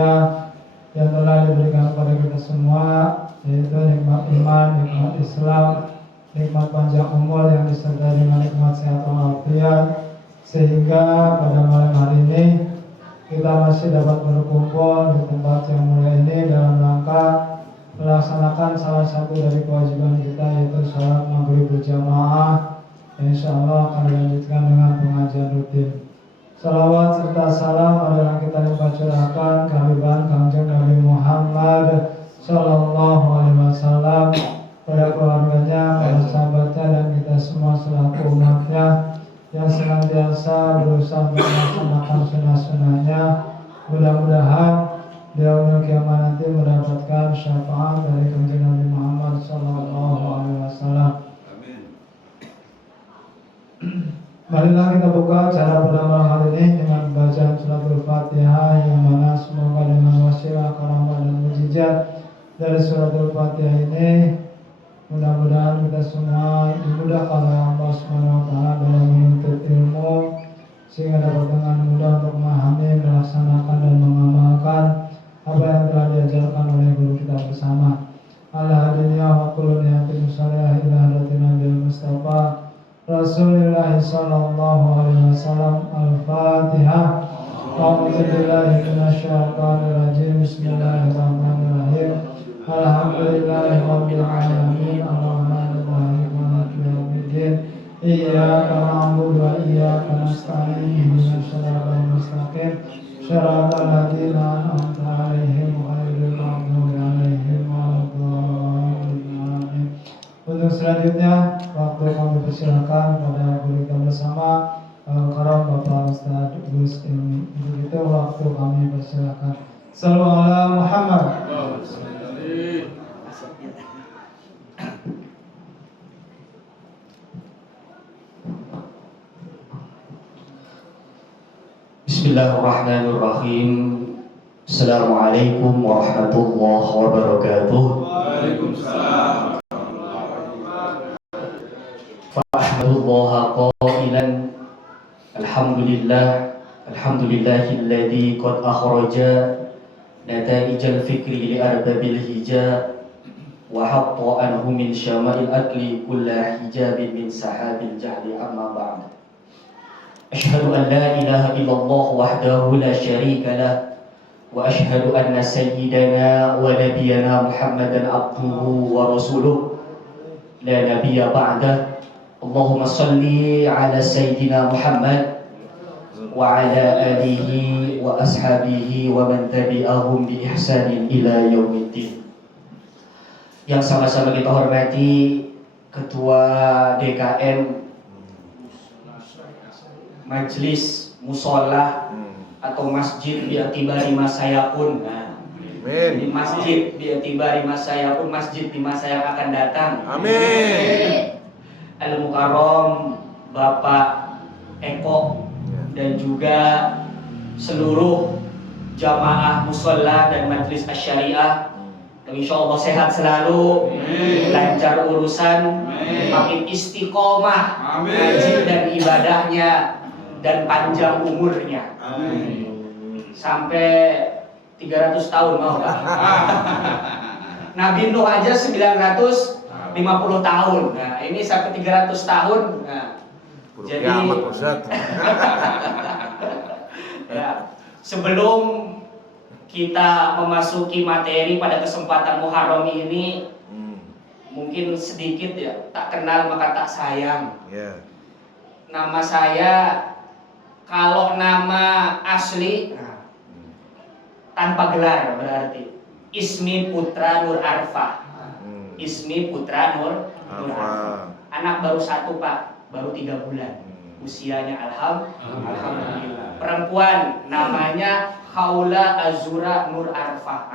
mulia yang telah diberikan kepada kita semua, yaitu nikmat iman, nikmat Islam, nikmat panjang umur yang disertai dengan nikmat sehat walafiat, sehingga pada malam hari ini kita masih dapat berkumpul di tempat yang mulia ini dalam rangka melaksanakan salah satu dari kewajiban kita, yaitu sholat maghrib berjamaah. Insya Allah akan dilanjutkan dengan pengajian rutin. Salawat serta salam adalah kita membacakan kehadiran Kanjeng Nabi Muhammad Sallallahu Alaihi Wasallam, pada keluarganya, para sahabatnya, dan kita semua selaku umatnya yang senantiasa berusaha melaksanakan sunnah-sunnahnya. Mudah-mudahan di yaumul kiamat nanti mendapatkan syafaat dari Kanjeng Nabi Muhammad Sallallahu Alaihi Wasallam. Marilah kita buka cara pertama hari ini dengan bacaan suratul Fatihah, yang mana semoga dengan wasilah karamah dan mujizat dari suratul Fatihah ini mudah-mudahan kita semua dimudahkan oleh Allah SWT dalam menuntut ilmu, sehingga dapat dengan mudah untuk memahami, melaksanakan dan mengamalkan apa yang telah diajarkan oleh guru kita bersama. Al-hadiniya wa kullu niyatin salihah ila hadatina bil Mustafa Rasulullah sallallahu alaihi wasallam. Al-Fatihah. A'udzu billahi minasyaitonir rajim. Bismillahirrahmanirrahim. Alhamdulillahi rabbil alamin. Arrahmanir rahim. Maliki yaumiddin. Iyyaka na'budu wa iyyaka nasta'in. Ihdinas siratal mustaqim. Shiratal ladzina an'amta 'alaihim ghairil maghdubi 'alaihim waladdallin. Untuk selanjutnya waktu kami persilakan pada guru kita bersama Al-Karam Bapak Ustaz Gus ini. Untuk itu waktu kami persilakan. Sallallahu alaihi Muhammad. Bismillahirrahmanirrahim. Assalamualaikum warahmatullahi wabarakatuh. Waalaikumsalam. Fa'ahmadullaha qailan alhamdulillahilladzi qad akhraja nataijal fikri li arbabil hijab wa hatta anhu min syama'il akli kulla hijabin min sahabil jahli amma ba'd. Asyhadu an la ilaha illallah wahdahu la syarika lah wa asyhadu anna sayyidana wa nabiyyana Muhammadan abduhu wa rasuluh la nabiyya ba'dah. Allahumma salli ala sayyidina Muhammad wa ala alihi wa ashabihi wa man tabi'ahum bi ihsanin ila yaumiddin. Yang sama-sama kita hormati Ketua DKM Majelis Musola atau Masjid Bi'atibari Masayakun. Jadi masjid Bi'atibari Masayakun, masjid di masa yang akan datang. Amin. Al-Mukarram Bapak Eko dan juga seluruh jamaah musola dan majelis asyariah. Insya Allah sehat selalu, lancar urusan, makin istiqomah ngaji dan ibadahnya, dan panjang umurnya. Sampai 300 tahun mau Pak? Nabi Nuh aja 950 tahun. Nah, ini sampai 300 tahun. Nah, jadi ya, sebelum kita memasuki materi pada kesempatan Muharram ini, mungkin sedikit ya, tak kenal maka tak sayang. Nama saya, kalau nama asli tanpa gelar berarti Ismi Putra Nur Arfa. Ismi Putra Nur Arfa. Anak baru satu Pak, baru 3 bulan. Usianya alhamdulillah. Perempuan, namanya Khawla Azura Nur Arfa.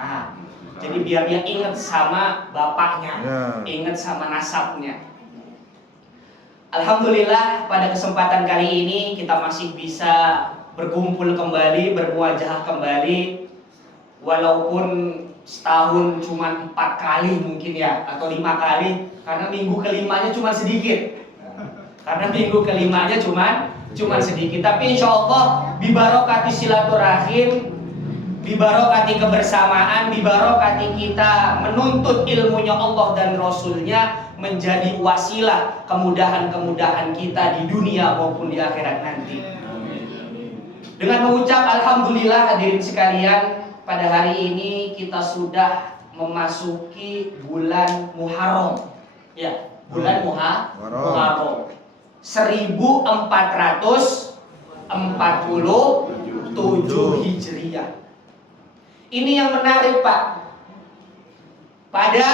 Jadi biar dia ingat sama bapaknya, ingat sama nasabnya. Alhamdulillah pada kesempatan kali ini kita masih bisa berkumpul kembali, bermuajah kembali. Walaupun setahun cuma 4 kali mungkin ya, atau 5 kali, karena minggu kelimanya cuma sedikit. Cuma sedikit. Tapi insya Allah bibarokati silaturahim, bibarokati kebersamaan, bibarokati kita menuntut ilmunya Allah dan Rasulnya, menjadi wasilah kemudahan-kemudahan kita di dunia maupun di akhirat nanti. Dengan mengucap alhamdulillah, hadirin sekalian, pada hari ini kita sudah memasuki bulan Muharram. Ya, bulan Muharram 1447 Hijriah. Ini yang menarik, Pak. Pada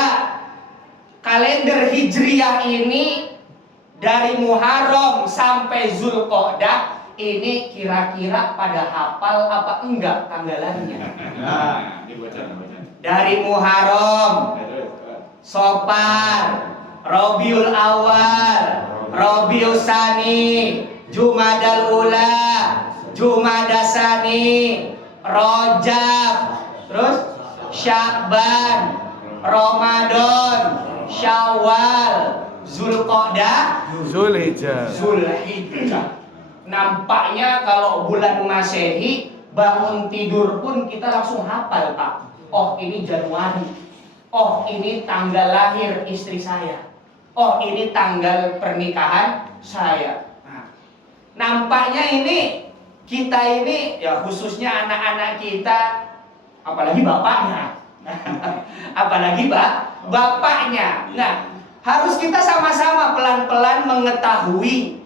kalender Hijriah ini, dari Muharram sampai Zulqa'dah, ini kira-kira pada hafal apa enggak tanggalannya? Nah, dibaca. Dari Muharram, Safar, Rabiul Awal, Rabiul Tsani, Jumadal Ula, Jumada Tsani, Rajab, terus Sya'ban, Ramadan, Syawal, Zulqa'dah, Zulhijjah. Nampaknya kalau bulan Masehi, bangun tidur pun kita langsung hafal, Pak. Oh, ini Januari. Oh, ini tanggal lahir istri saya. Oh, ini tanggal pernikahan saya. Nah, nampaknya ini kita ini, ya khususnya anak-anak kita, apalagi bapaknya. Apalagi bapaknya. Nah, harus kita sama-sama pelan-pelan mengetahui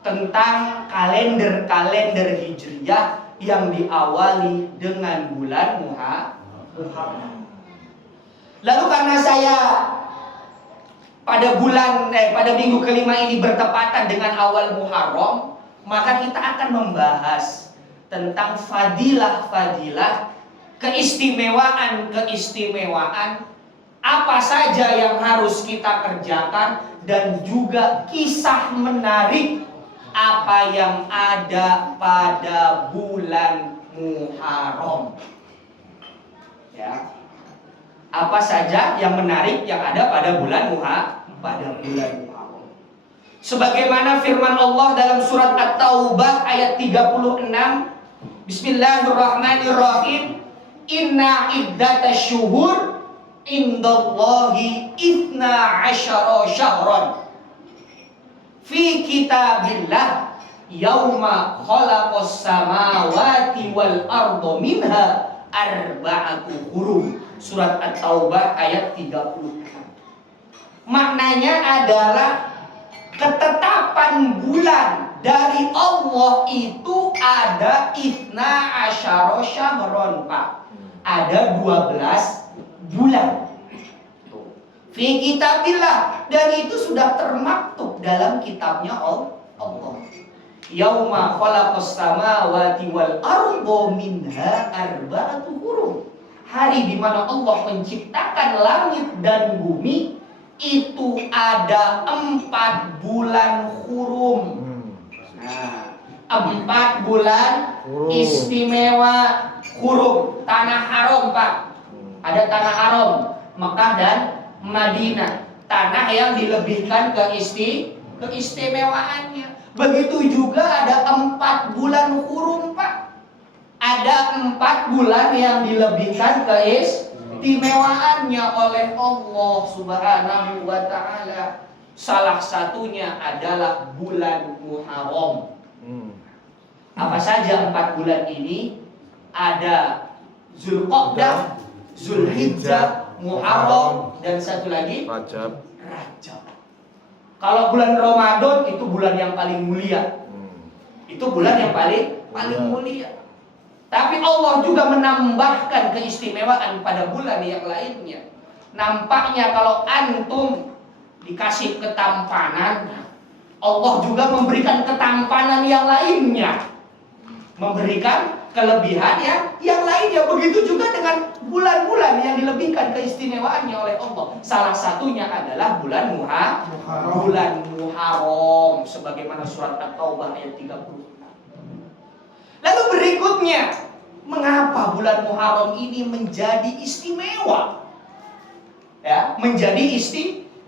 tentang kalender-kalender Hijriah yang diawali dengan bulan Muharram. Lalu karena saya pada minggu kelima ini bertepatan dengan awal Muharram, maka kita akan membahas tentang fadilah-fadilah, keistimewaan apa saja yang harus kita kerjakan, dan juga kisah menarik apa yang ada pada bulan Muharram. Ya. Apa saja yang menarik yang ada pada bulan Muharram. Sebagaimana firman Allah dalam surat At-Taubah ayat 36, Bismillahirrahmanirrahim. Inna iddatasy syuhur indallahi 12 syahran fi kitabillah yauma khalaqas samawati wal arda minha arba'atu hurum. Surat At-Taubah ayat 36. Maknanya adalah ketetapan bulan dari Allah itu ada 12 syahron, Pak. Ada 12 bulan. Fi kitabillah, dan itu sudah termaktub dalam kitabnya Allah. Yauma khalaqas samawati wal arda minha arba'atu hurum. Hari di mana Allah menciptakan langit dan bumi, itu ada 4 bulan hurum. Nah, 4 bulan istimewa hurum. Tanah haram, Pak. Ada tanah haram, Mekah dan Madinah. Tanah yang dilebihkan keistimewaannya. Begitu juga ada 4 bulan hurum, Pak. Ada 4 bulan yang dilebihkan keistimewaannya oleh Allah Subhanahu wa ta'ala. Salah satunya adalah bulan Muharram. Apa saja 4 bulan ini? Ada Zulqa'dah, Zulhijjah, Muharram, dan satu lagi Rajab. Kalau bulan Ramadan itu bulan yang paling mulia. Itu bulan yang paling mulia. Tapi Allah juga menambahkan keistimewaan pada bulan yang lainnya. Nampaknya kalau antum dikasih ketampanan, Allah juga memberikan ketampanan yang lainnya, memberikan kelebihan yang lainnya. Begitu juga dengan bulan-bulan yang dilebihkan keistimewaannya oleh Allah. Salah satunya adalah bulan Muharram, sebagaimana surat At-Taubah ayat 36. Lalu berikutnya, mengapa bulan Muharram ini menjadi istimewa? Ya, menjadi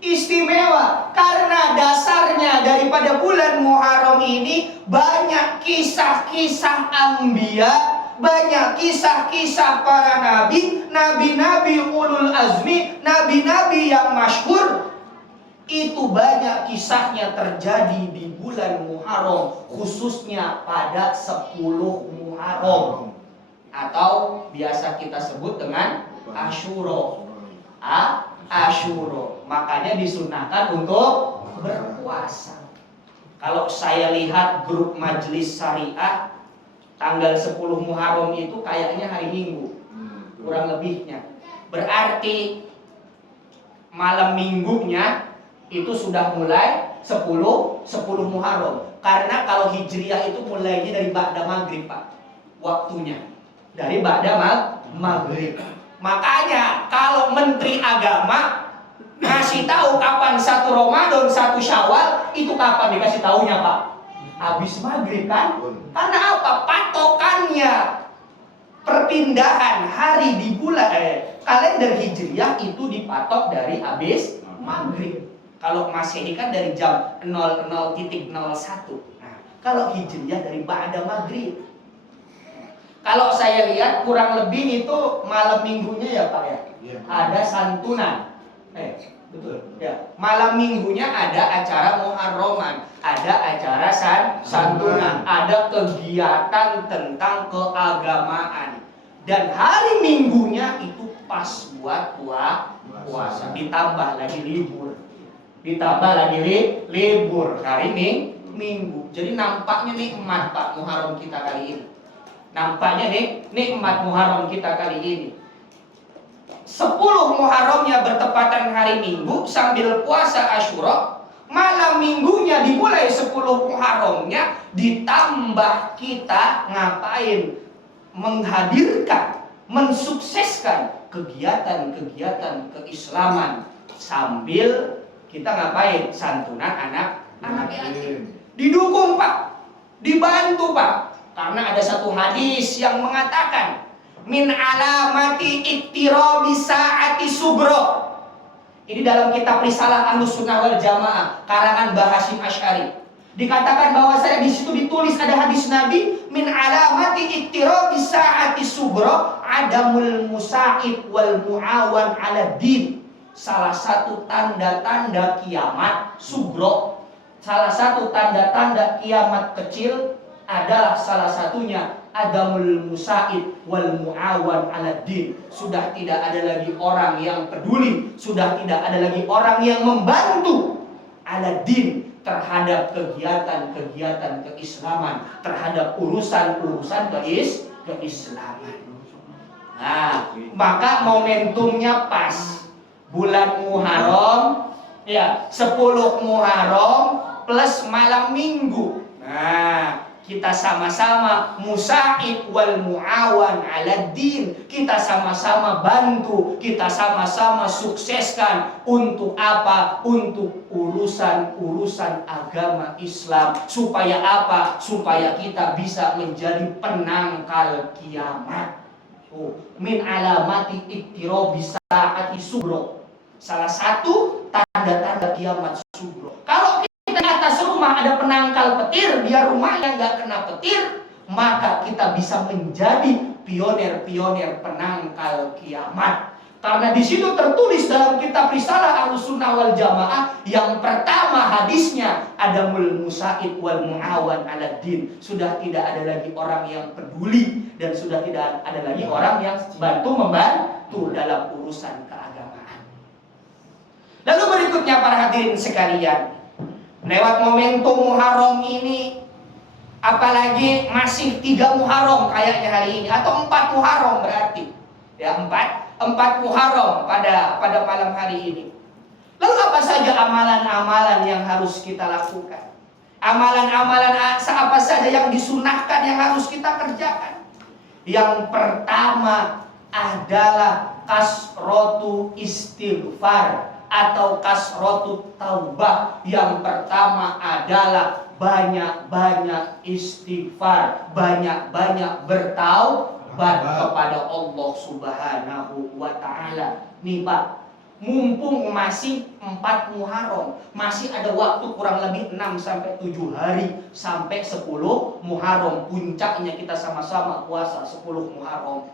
istimewa karena dasarnya daripada bulan Muharram ini banyak kisah-kisah anbiya banyak kisah-kisah para nabi, nabi-nabi ulul azmi, nabi-nabi yang masyhur. Itu banyak kisahnya terjadi di bulan Muharram, khususnya pada 10 Muharram, atau biasa kita sebut dengan Asyura. Asyura. Makanya disunahkan untuk berpuasa. Kalau saya lihat grup majelis syariah, tanggal 10 Muharram itu kayaknya hari Minggu, kurang lebihnya. Berarti malam minggunya itu sudah mulai 10 Muharram. Karena kalau Hijriyah itu mulainya dari ba'da maghrib, Pak. Waktunya dari ba'da maghrib. Makanya kalau Menteri Agama ngasih tahu kapan 1 Ramadan, 1 Syawal, itu kapan dikasih tahunya, Pak? Habis maghrib kan? Karena apa? Patokannya perpindahan hari di bulan kalender Hijriyah itu dipatok dari habis maghrib. Kalau Masehi kan dari jam 00.01. Nah, kalau Hijriyah dari ba'da maghrib. Kalau saya lihat kurang lebih itu malam minggunya ya Pak ya. Iya. Ada santunan. Betul. Ya. Malam minggunya ada acara Muharraman, ada acara santunan, ada kegiatan tentang keagamaan. Dan hari Minggunya itu pas buat puasa. Ditambah lagi libur. Hari Minggu. Jadi nampaknya nikmat Pak Muharram kita kali ini. Nampaknya nikmat Muharram kita kali ini. 10 Muharramnya bertepatan hari Minggu sambil puasa Asyura. Malam minggunya dimulai 10 Muharramnya, ditambah kita ngapain? Menghadirkan, mensukseskan kegiatan-kegiatan keislaman sambil kita ngapain? Santunan anak yatim. Didukung Pak, dibantu Pak. Karena ada satu hadis yang mengatakan min alamati iktirabi saati sugro. Ini dalam kitab Risalah Ahlussunnah wal Jamaah karangan Mbah Hasyim Asy'ari. Dikatakan bahwasanya di situ ditulis ada hadis Nabi min alamati iktirabi saati sugro adamul musa'id wal muawan ala din. Salah satu tanda-tanda kiamat sugro, salah satu tanda-tanda kiamat kecil adalah salah satunya adamul musa'id wal muawan ala din. Sudah tidak ada lagi orang yang peduli, sudah tidak ada lagi orang yang membantu ala din terhadap kegiatan-kegiatan keislaman, terhadap urusan-urusan keislaman. Nah, maka momentumnya pas bulan Muharram, ya 10 Muharram plus malam Minggu. Nah, kita sama-sama musa'id wal mu'awan ala din. Kita sama-sama bantu, kita sama-sama sukseskan. Untuk apa? Untuk urusan-urusan agama Islam. Supaya apa? Supaya kita bisa menjadi penangkal kiamat. Min alamati iktirabi saati sugro. Salah satu tanda-tanda kiamat sugro. Kalau kita di atas rumah ada penangkal petir, dia rumahnya nggak kena petir, maka kita bisa menjadi pionir-pionir penangkal kiamat. Karena di situ tertulis dalam kitab Risalah Ahlussunnah wal Jamaah yang pertama hadisnya adamul musa'id wal mu'awan ala din. Sudah tidak ada lagi orang yang peduli dan sudah tidak ada lagi orang yang membantu dalam urusan keagamaan. Lalu berikutnya para hadirin sekalian, lewat momentum Muharram ini, apalagi masih 3 Muharram kayaknya hari ini, atau 4 Muharram berarti. Ya, 4 Muharram pada malam hari ini. Lalu apa saja amalan-amalan yang harus kita lakukan? Amalan-amalan apa saja yang disunahkan yang harus kita kerjakan? Yang pertama adalah kasrotu istighfar atau kasrotu taubah. Yang pertama adalah banyak-banyak istighfar, banyak-banyak bertaubat kepada Allah Subhanahu wa ta'ala. Nih Pak, Mumpung masih 4 Muharram, masih ada waktu kurang lebih 6 sampai 7 hari sampai 10 Muharram. Puncaknya kita sama-sama puasa 10 Muharram.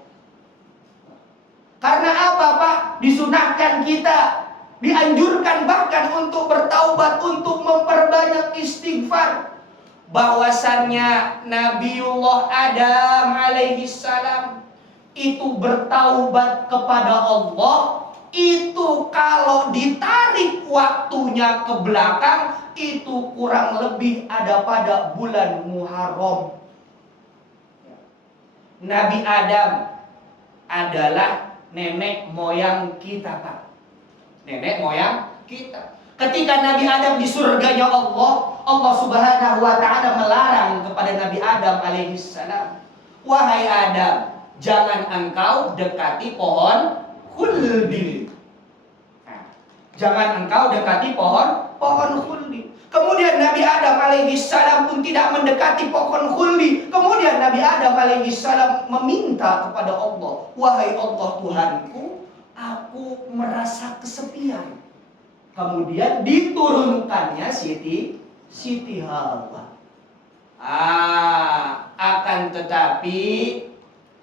Karena apa, Pak? Disunahkan kita, dianjurkan bahkan untuk bertaubat, untuk memperbanyak istighfar. Bahwasannya Nabiullah Adam alaihi salam itu bertaubat kepada Allah, itu kalau ditarik waktunya ke belakang, itu kurang lebih ada pada bulan Muharram. Nabi Adam adalah nenek moyang kita, Pak. Nenek moyang kita. Ketika Nabi Adam di surganya Allah, Allah Subhanahu wa taala melarang kepada Nabi Adam alaihi salam, "Wahai Adam, jangan engkau dekati pohon khuldi." Nah, jangan engkau dekati pohon khuldi. Kemudian Nabi Adam alaihi salam pun tidak mendekati pohon khuldi. Kemudian Nabi Adam alaihi salam meminta kepada Allah, "Wahai Allah Tuhanku, aku merasa kesepian." Kemudian diturunkannya Siti Hawa. Akan tetapi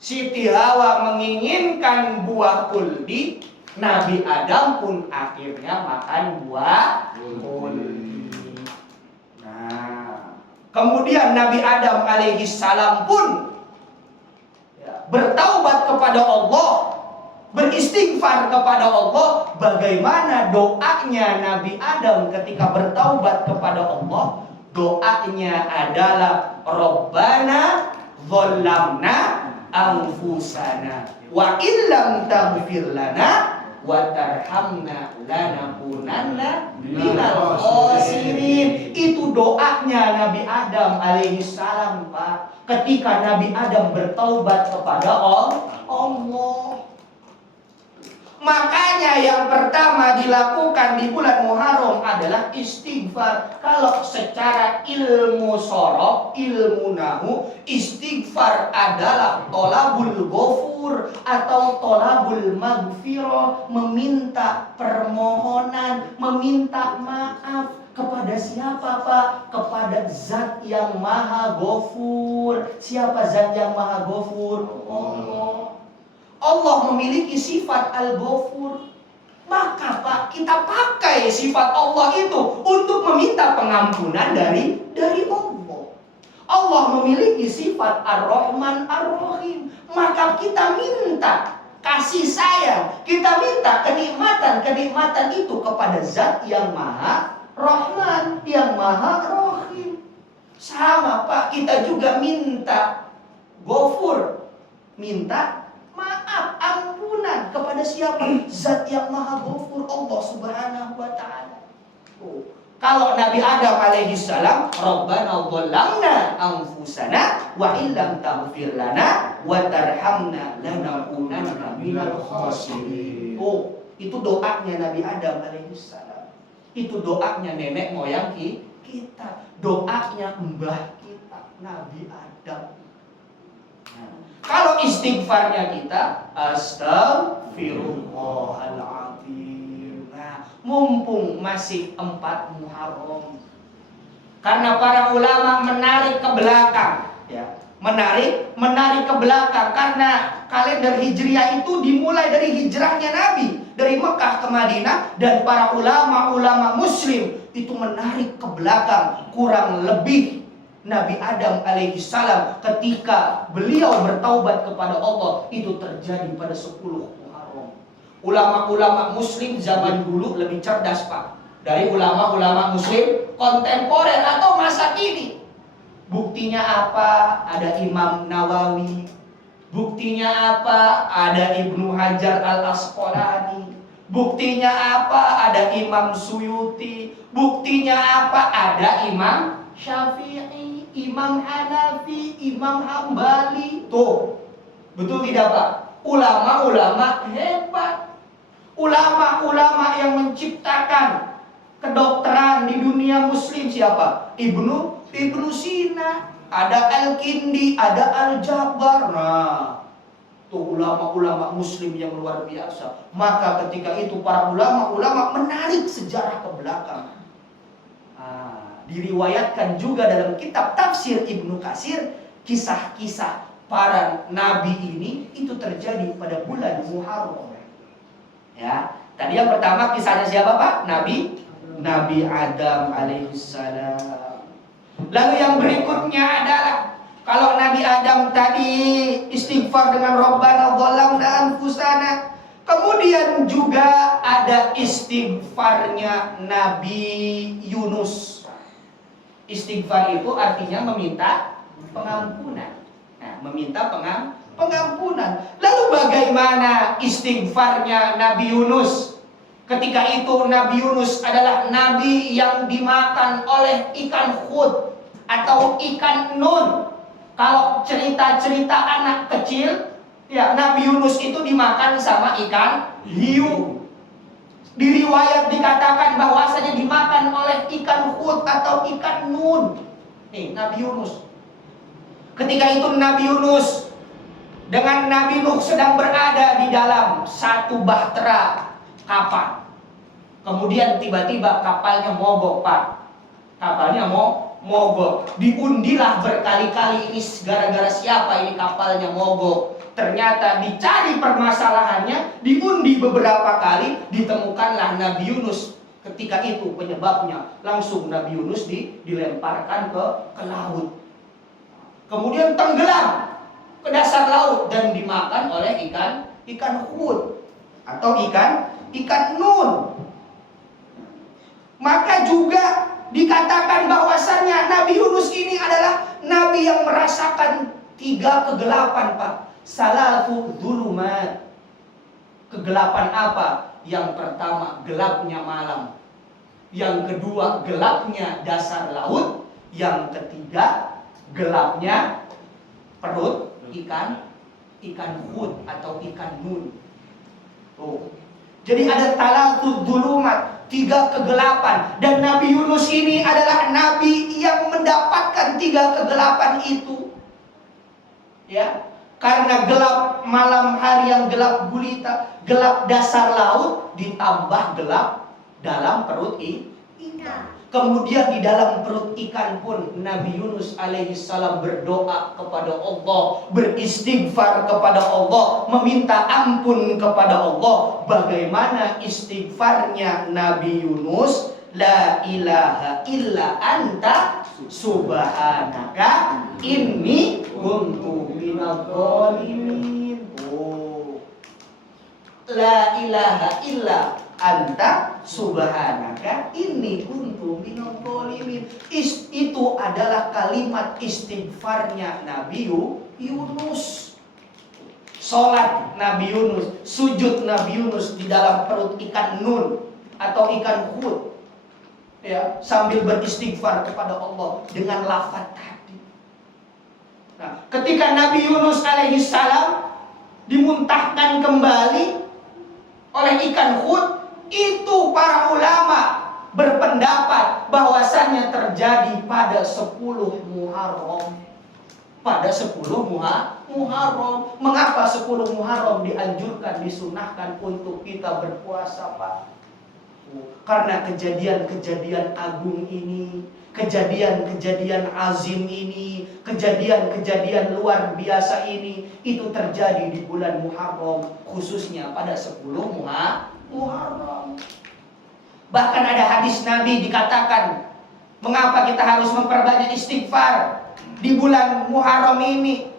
Siti Hawa menginginkan buah khuldi, Nabi Adam pun akhirnya makan buah khuldi. Kemudian Nabi Adam alaihi salam pun bertaubat kepada Allah, beristighfar kepada Allah. Bagaimana doanya Nabi Adam ketika bertaubat kepada Allah? Doanya adalah Rabbana dzalamna anfusana wa illam taghfir lana wa tarhamna lanakunanna minal khasirin. Itu doanya Nabi Adam alaihi salam, Pak, ketika Nabi Adam bertaubat kepada Allah. Makanya yang pertama dilakukan di bulan Muharram adalah istighfar. Kalau secara ilmu sorof, ilmu nahu, istighfar adalah tolabul ghafur atau tolabul maghfirah, meminta permohonan, meminta maaf. Kepada siapa, Pak? Kepada Zat yang Maha Ghafur. Siapa Zat yang Maha Ghafur? Allah. Allah memiliki sifat Al-Ghafur. Maka, Pak, kita pakai sifat Allah itu untuk meminta pengampunan dari Allah. Allah memiliki sifat Ar-Rahman Ar-Rahim. Maka kita minta kasih sayang, kita minta kenikmatan itu kepada Zat yang Maha Rahman, yang Maha Rahim. Sama, Pak, kita juga minta Ghafur, minta maaf, ampunan kepada siapa? Zat yang Maha Ghafur, Allah Subhanahu wa taala. Kalau Nabi Adam alaihi salam, Rabbana dzalamna anfusana wa illam taghfir lana wa tarhamna lanakunanna minal khasirin. Itu doanya Nabi Adam alaihi salam. Itu doanya nenek moyang kita, doanya mbah kita, Nabi Adam. Kalau istighfarnya kita, astagfirullahaladzim. Nah, mumpung masih 4 Muharram, karena para ulama menarik ke belakang, ya, menarik ke belakang, karena kalender Hijriah itu dimulai dari hijrahnya Nabi dari Mekah ke Madinah, dan para ulama Muslim itu menarik ke belakang kurang lebih Nabi Adam alaihi salam ketika beliau bertaubat kepada Allah itu terjadi pada 10 Muharram. Ulama-ulama Muslim zaman dulu lebih cerdas, Pak, dari ulama-ulama Muslim kontemporer atau masa kini. Buktinya apa? Ada Imam Nawawi. Buktinya apa? Ada Ibnu Hajar Al-Asqalani. Buktinya apa? Ada Imam Suyuti. Buktinya apa? Ada Imam Syafi'i, Imam Hanafi, Imam Hambali. Tuh, betul tidak, Pak? Ulama-ulama hebat. Ulama-ulama yang menciptakan kedokteran di dunia Muslim siapa? Ibnu Sina, ada Al-Kindi, ada Al-Jabbar. Nah, Tuh ulama-ulama muslim yang luar biasa. Maka ketika itu para ulama-ulama menarik sejarah ke belakang. Diriwayatkan juga dalam kitab tafsir Ibnu Katsir, kisah-kisah para nabi ini itu terjadi pada bulan Muharram. Ya, tadi yang pertama kisahnya siapa Pak? Nabi Adam alaihissalam. Lalu yang berikutnya adalah kalau Nabi Adam tadi istighfar dengan Rabbana dzalamna anfusana, kemudian juga ada istighfarnya Nabi Yunus. Istighfar itu artinya meminta pengampunan. Nah, meminta pengampunan. Lalu bagaimana istighfarnya Nabi Yunus? Ketika itu Nabi Yunus adalah nabi yang dimakan oleh ikan hud atau ikan nun. Kalau cerita-cerita anak kecil, ya Nabi Yunus itu dimakan sama ikan hiu. Di riwayat dikatakan bahwasanya dimakan oleh ikan hud atau ikan nun. Nih, Nabi Yunus. Ketika itu Nabi Yunus dengan Nabi Nuh sedang berada di dalam satu bahtera kapal. Kemudian tiba-tiba kapalnya mogok, Pak. Kapalnya mogok. Diundilah berkali-kali ini gara-gara siapa ini kapalnya mogok. Ternyata dicari permasalahannya, diundi beberapa kali, ditemukanlah Nabi Yunus. Ketika itu penyebabnya, langsung Nabi Yunus dilemparkan ke laut. Kemudian tenggelam ke dasar laut dan dimakan oleh ikan hud atau ikan nun. Maka juga dikatakan bahwasannya Nabi Yunus ini adalah nabi yang merasakan 3 kegelapan, Pak. Salatu dzulumat. Kegelapan apa? Yang pertama gelapnya malam. Yang kedua gelapnya dasar laut. Yang ketiga gelapnya perut ikan hud atau ikan nun. Oh. Jadi ada talatu dzulumat, 3 kegelapan, dan Nabi Yunus ini adalah nabi yang mendapatkan 3 kegelapan itu. Ya, karena gelap malam hari yang gelap gulita, gelap dasar laut ditambah gelap dalam perut ikan. Kemudian di dalam perut ikan pun Nabi Yunus alaihissalam berdoa kepada Allah, beristighfar kepada Allah, meminta ampun kepada Allah. Bagaimana istighfarnya Nabi Yunus? La ilaha illa anta subhanaka inni kuntu minadh dhalimin. Oh. La ilaha illa anta subhanaka inni kuntu minadh dhalimin. Itu adalah kalimat istighfarnya Nabi Yunus. Salat Nabi Yunus, sujud Nabi Yunus di dalam perut ikan nun atau ikan hud. Ya, sambil beristighfar kepada Allah dengan lafaz tadi. Nah, ketika Nabi Yunus alaihissalam dimuntahkan kembali oleh ikan hud, itu para ulama berpendapat bahwasannya terjadi pada 10 Muharram. Pada 10 Muharram. Mengapa 10 Muharram dianjurkan, disunahkan untuk kita berpuasa, Pak? Karena kejadian-kejadian agung ini, kejadian-kejadian azim ini, kejadian-kejadian luar biasa ini, itu terjadi di bulan Muharram, khususnya pada 10 Muharram. Bahkan ada hadis Nabi dikatakan, mengapa kita harus memperbanyak istighfar di bulan Muharram ini?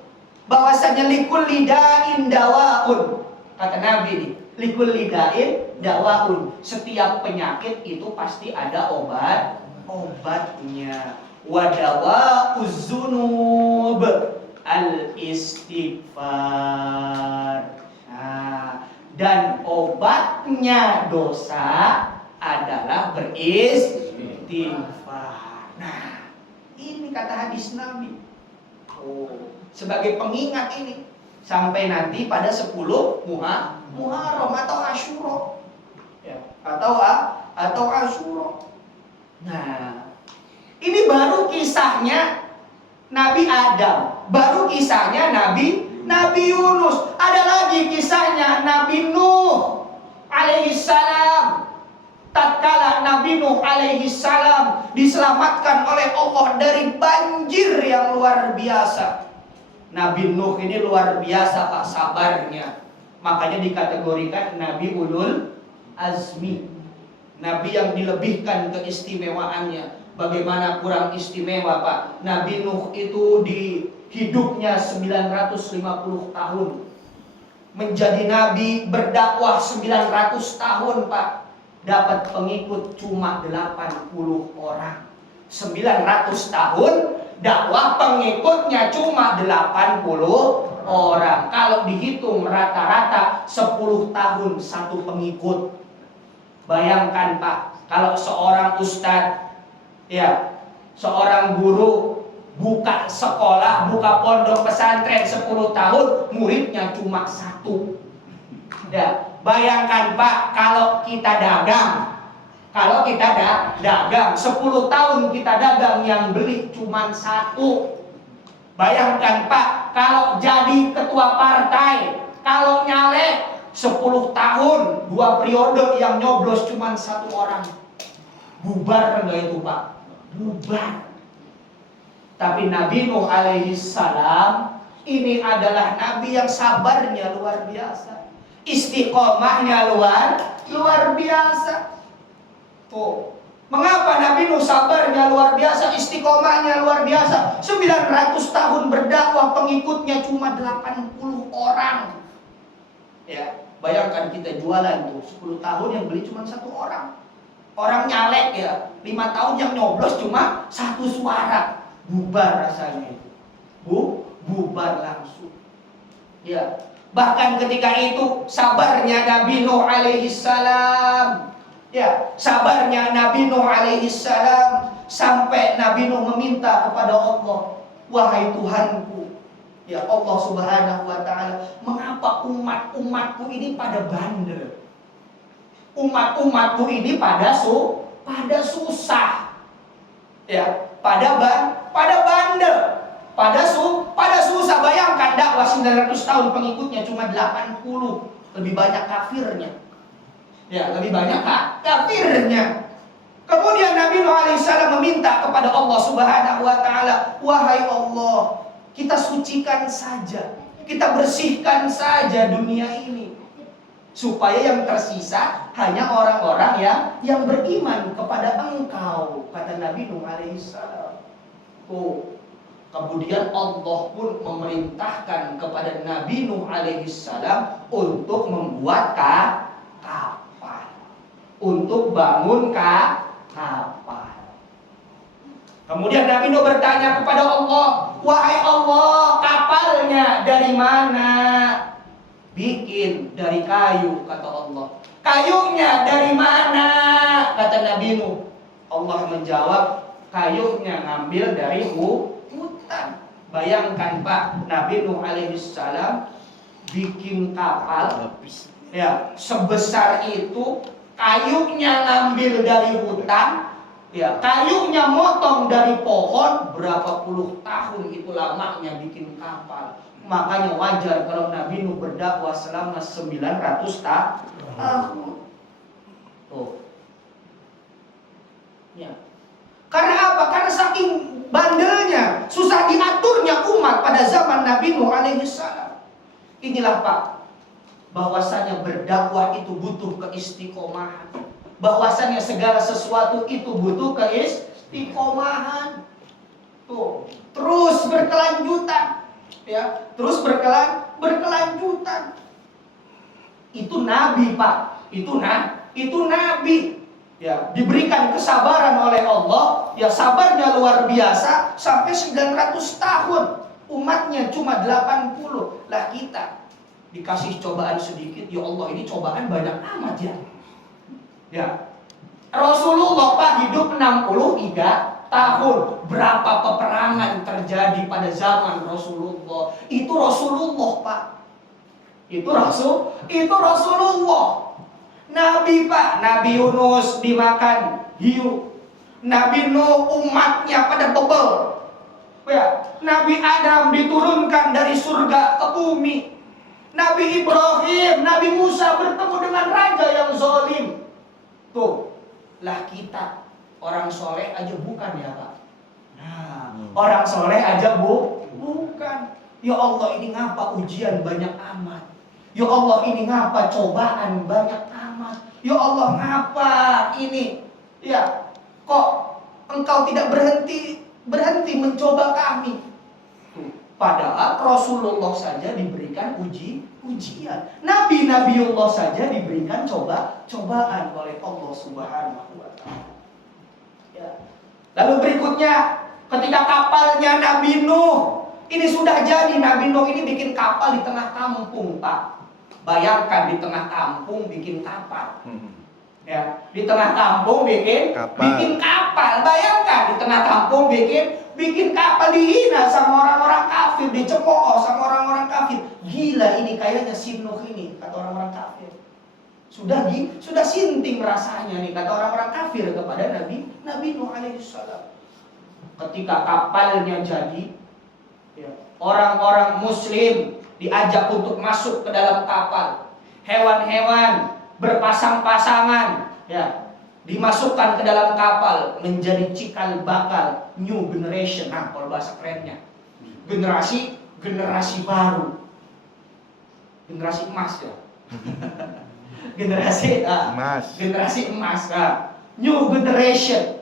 Bahwasanya likulli da'in dawaun. Kata Nabi ini, likulli da'in dawaun. Setiap penyakit itu pasti ada obatnya. Wa dawa'uz dzunub al-istighfar. Nah, dan obatnya dosa adalah beristighfar. Nah, ini kata hadis Nabi. Oh, sebagai pengingat ini sampai nanti pada 10 Muharram atau Asyura. Ya, atau Asyura. Nah, ini baru kisahnya Nabi Adam, baru kisahnya Nabi Nabi Yunus, ada lagi kisahnya Nabi Nuh alaihi salam. Tatkala Nabi Nuh alaihi salam diselamatkan oleh Allah dari banjir yang luar biasa. Nabi Nuh ini luar biasa Pak sabarnya. Makanya dikategorikan Nabi Ulul Azmi. Nabi yang dilebihkan keistimewaannya. Bagaimana kurang istimewa Pak? Nabi Nuh itu di hidupnya 950 tahun. Menjadi nabi berdakwah 900 tahun Pak. Dapat pengikut cuma 80 orang. 900 tahun dakwah pengikutnya cuma 80 orang. Kalau dihitung rata-rata 10 tahun satu pengikut. Bayangkan Pak, kalau seorang ustadz, ya, seorang guru buka sekolah, buka pondok pesantren 10 tahun, muridnya cuma 1. Ya, bayangkan Pak, kalau kita dagang, dagang 10 tahun kita dagang yang beli cuma 1. Bayangkan Pak, kalau jadi ketua partai, kalau nyalek 10 tahun, 2 periode yang nyoblos cuma 1 orang. Bubar enggak itu Pak? Bubar. Tapi Nabi Nuh alaihi salam ini adalah nabi yang sabarnya luar biasa. Istiqomahnya luar biasa. Oh, mengapa Nabi Nuh sabarnya luar biasa, istiqomahnya luar biasa? 900 tahun berdakwah pengikutnya cuma 80 orang. Ya, bayangkan kita jualan tuh 10 tahun yang beli cuma 1 orang. Orang nyalek ya, 5 tahun yang nyoblos cuma 1 suara. Bubar rasanya itu. Bubar langsung. Ya, bahkan ketika itu sabarnya Nabi Nuh alaihi salam. Ya, sabarnya Nabi Nuh alaihi salam sampai Nabi Nuh meminta kepada Allah, "Wahai Tuhanku, ya Allah Subhanahu wa taala, mengapa umat-umatku ini pada bandel? Umat-umatku ini pada susah. Ya, pada bandel, pada susah. Bayangkan dakwah 900 tahun pengikutnya cuma 80, lebih banyak kafirnya. Ya, lebih banyak kafirnya. Kemudian Nabi Nuh alaihissalam meminta kepada Allah Subhanahu wa taala, "Wahai Allah, kita sucikan saja, kita bersihkan saja dunia ini, supaya yang tersisa hanya orang-orang yang beriman kepada Engkau," kata Nabi Nuh alaihissalam. Kemudian Allah pun memerintahkan kepada Nabi Nuh alaihissalam untuk membuat kapal, untuk bangun kapal. Kemudian Nabi Nuh bertanya kepada Allah, "Wahai Allah, kapalnya dari mana?" "Bikin dari kayu," kata Allah. "Kayunya dari mana?" kata Nabi Nuh. Allah menjawab, "Kayunya ngambil dari hutan." Bayangkan Pak, Nabi Nuh alaihissalam bikin kapal ya sebesar itu, kayunya ngambil dari hutan, ya kayunya motong dari pohon, berapa puluh tahun itu lamanya bikin kapal. Makanya wajar kalau Nabi Nuh berdakwah selama 900 tahun. Tuh. Ya. Karena apa? Karena saking bandelnya, susah diaturnya umat pada zaman Nabi Nuh alaihissalam. Inilah Pak, bahwasanya berdakwah itu butuh keistiqomahan. Bahwasanya segala sesuatu itu butuh keistiqomahan. Tuh, terus berkelanjutan. Ya, terus berkelanjutan. Itu nabi, Pak. Itu nabi. Ya, diberikan kesabaran oleh Allah, ya sabarnya luar biasa sampai 900 tahun. Umatnya cuma 80. Lah kita dikasih cobaan sedikit, ya Allah ini cobaan banyak amat ya. Ya. Rasulullah Pak hidup 63 tahun. Berapa peperangan terjadi pada zaman Rasulullah? Itu Rasulullah Pak. Itu Rasulullah. Nabi Pak, Nabi Yunus dimakan hiu. Nabi Nuh umatnya pada bebel. Ya, Nabi Adam diturunkan dari surga ke bumi. Nabi Ibrahim, Nabi Musa bertemu dengan raja yang zalim. Tuh, lah kita orang soleh aja bukan ya Pak? Nah, orang soleh aja bukan. Ya Allah, ini ngapa ujian banyak amat? Ya Allah, ini ngapa cobaan banyak amat? Ya Allah, ngapa ini? Ya, kok engkau tidak berhenti mencoba kami? Padahal Rasulullah saja diberikan ujian. Nabi-nabiullah saja diberikan cobaan oleh Allah Subhanahu wa taala. Ya. Lalu berikutnya, ketika kapalnya Nabi Nuh, ini sudah jadi. Nabi Nuh ini bikin kapal di tengah kampung, Pak. Bayangkan di tengah kampung bikin kapal. Ya, di tengah kampung bikin kapal. Bayangkan di tengah kampung bikin kapal, dihina sama orang-orang kafir, dicemooh sama orang-orang kafir. Gila ini kayaknya si Nuh ini, kata orang-orang kafir. Sudah sinting rasanya nih, kata orang-orang kafir kepada Nabi Nuh alaihissalam. Ketika kapalnya jadi, ya, orang-orang muslim diajak untuk masuk ke dalam kapal. Hewan-hewan berpasang-pasangan, ya, dimasukkan ke dalam kapal menjadi cikal bakal new generation. Nah, kalau bahasa kerennya, generasi baru, generasi emas ya. generasi emas, new generation,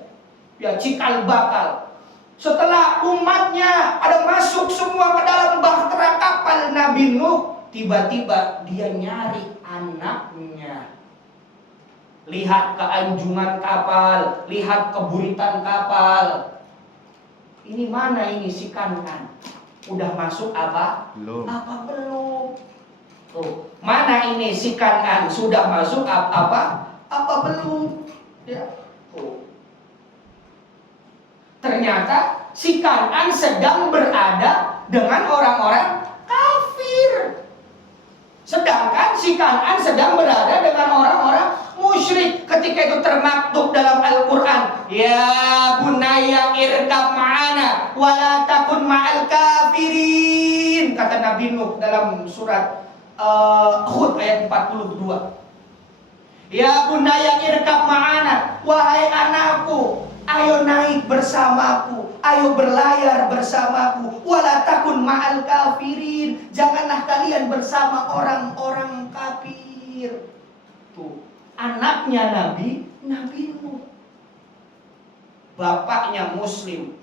ya, cikal bakal. Setelah umatnya ada masuk semua ke dalam bahtera kapal Nabi Nuh, tiba-tiba dia nyari anaknya. Lihat keanjungan kapal, lihat keburitan kapal. Ini mana ini si Kan'an? Udah masuk apa? Belum. Apa belum? Tuh, mana ini si Kan'an? Sudah masuk apa? Apa belum? Ya. Tuh. Ternyata si Kan'an sedang berada dengan orang-orang kafir. Sedangkan si Kan'an sedang berada dengan orang-orang musyrik. Ketika itu termaktub dalam Al-Quran, ya bunayya irkab ma'ana wala takun ma'al kafirin, kata Nabi Nuh dalam surat Hud ayat 42. Ya bunayya irkab ma'ana, wahai anakku, ayo naik bersamaku, ayo berlayar bersamaku. Wala takun ma'al kafirin, janganlah kalian bersama orang-orang kafir. Tuh, anaknya Nabi Nuh. Bapaknya muslim,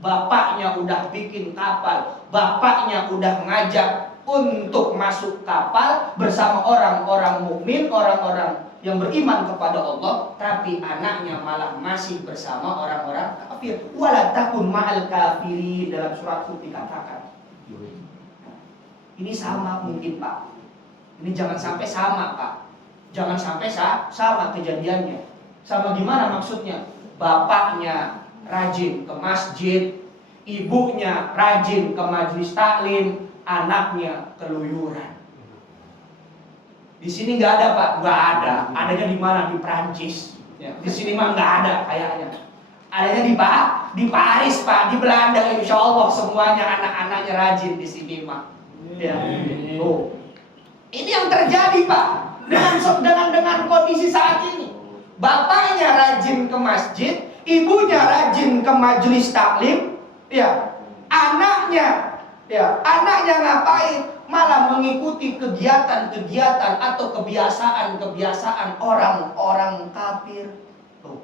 bapaknya udah bikin kapal, bapaknya udah ngajak untuk masuk kapal bersama orang-orang mukmin, orang-orang yang beriman kepada Allah, tapi anaknya malah masih bersama orang-orang kafir. Wala takun ma'al kafirin, dalam surat Hud dikatakan. Ini sama mungkin Pak. Ini jangan sampai sama Pak. Jangan sampai sama kejadiannya. Sama gimana maksudnya? Bapaknya rajin ke masjid, ibunya rajin ke majelis taklim, anaknya keluyuran. Di sini nggak ada Pak, nggak ada. Adanya di mana? Di Prancis. Ya, di sini mah nggak ada kayaknya. Adanya di Paris Pak, di Belanda. Insya Allah semuanya anak-anaknya rajin di sini mah. Ya. Oh. Ini yang terjadi Pak dengan kondisi saat ini. Bapaknya rajin ke masjid, ibunya rajin ke majelis taklim. Ya, anaknya ngapain? Malah mengikuti kegiatan-kegiatan atau kebiasaan-kebiasaan orang-orang kafir. Tuh.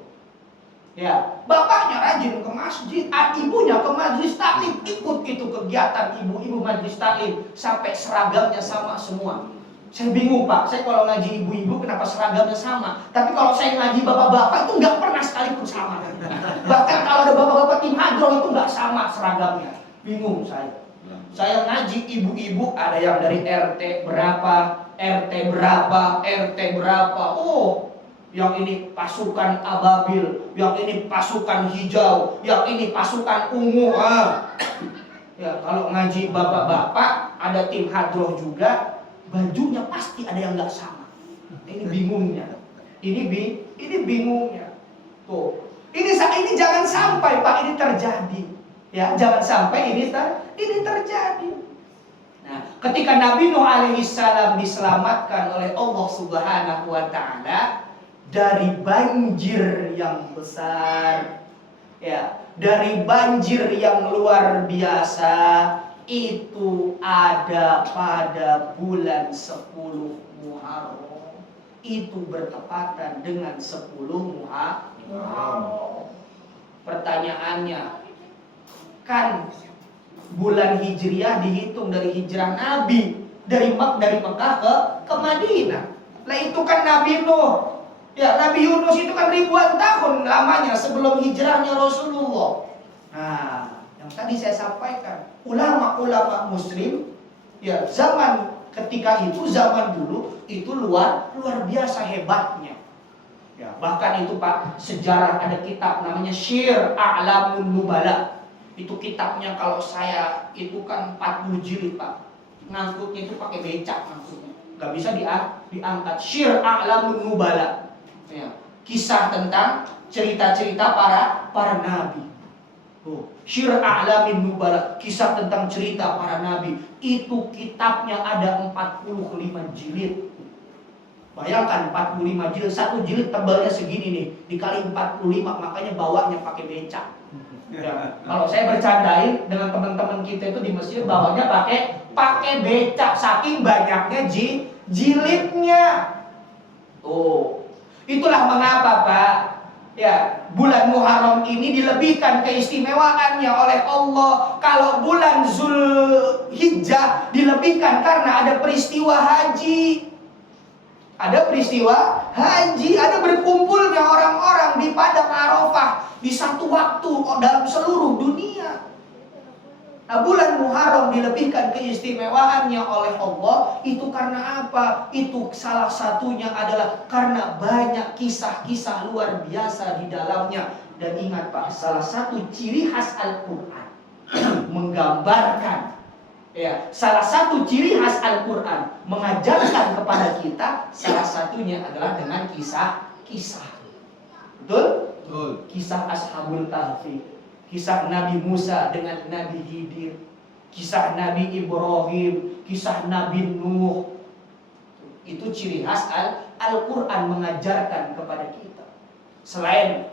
Ya, bapaknya rajin ke masjid, ibunya ke majelis taklim, ikut itu kegiatan ibu-ibu majelis taklim sampai seragamnya sama semua. Saya bingung Pak, saya kalau ngaji ibu-ibu kenapa seragamnya sama? Tapi kalau saya ngaji bapak-bapak itu nggak pernah sekalipun sama. Bahkan kalau ada bapak-bapak tim hadroh itu nggak sama seragamnya. Bingung saya. Saya ngaji ibu-ibu, ada yang dari RT berapa, RT berapa. Oh, yang ini pasukan ababil, yang ini pasukan hijau, yang ini pasukan ungu. Ya, kalau ngaji bapak-bapak, ada tim hadroh juga, bajunya pasti ada yang nggak sama. Ini bingungnya. Ini bingungnya. Tuh, ini jangan sampai Pak ini terjadi. Ya, jangan sampai ini terjadi. Nah, ketika Nabi Nuh alaihi salam diselamatkan oleh Allah Subhanahu wa taala dari banjir yang besar, ya, dari banjir yang luar biasa, itu ada pada bulan 10 Muharram. Itu bertepatan dengan 10 Muharram. Pertanyaannya, kan bulan Hijriah dihitung dari hijrah Nabi dari Mekah ke Madinah. Lah itu kan Nabi Nuh. Ya, Nabi Yunus itu kan ribuan tahun lamanya sebelum hijrahnya Rasulullah. Nah, yang tadi saya sampaikan, ulama-ulama muslim ya zaman ketika itu, zaman dulu itu luar biasa hebatnya. Ya, bahkan itu Pak, sejarah ada kitab namanya Syi'r A'lamun Nubala. Itu kitabnya kalau saya itu kan 40 jilid Pak. Ngangkutnya itu pakai becak ngangkutnya. Gak bisa diangkat. Syi'r A'lamun Nubala. Ya, kisah tentang cerita-cerita para nabi. Syi'r A'lamun Nubala, kisah tentang cerita para nabi. Itu kitabnya ada 45 jilid. Bayangkan 45 jilid, satu jilid tebalnya segini nih, dikali 45, makanya bawanya pakai becak. Ya, kalau saya bercandain dengan teman-teman kita itu di Mesir, bawanya pakai becak saking banyaknya jilidnya. Itulah mengapa Pak, ya, bulan Muharram ini dilebihkan keistimewaannya oleh Allah. Kalau bulan Zulhijjah dilebihkan karena ada peristiwa haji. Ada peristiwa haji, ada berkumpulnya orang-orang di padang Arafah di satu waktu dalam seluruh dunia. Nah, bulan Muharram dilebihkan keistimewaannya oleh Allah itu karena apa? Itu salah satunya adalah karena banyak kisah-kisah luar biasa di dalamnya. Dan ingat Pak, salah satu ciri khas Al-Quran menggambarkan, ya, salah satu ciri khas Al-Quran mengajarkan kepada kita, salah satunya adalah dengan kisah-kisah. Betul? Betul. Kisah Ashabul Kahfi, kisah Nabi Musa dengan Nabi Khidir, kisah Nabi Ibrahim, kisah Nabi Nuh. Itu ciri khas Al-Quran mengajarkan kepada kita. Selain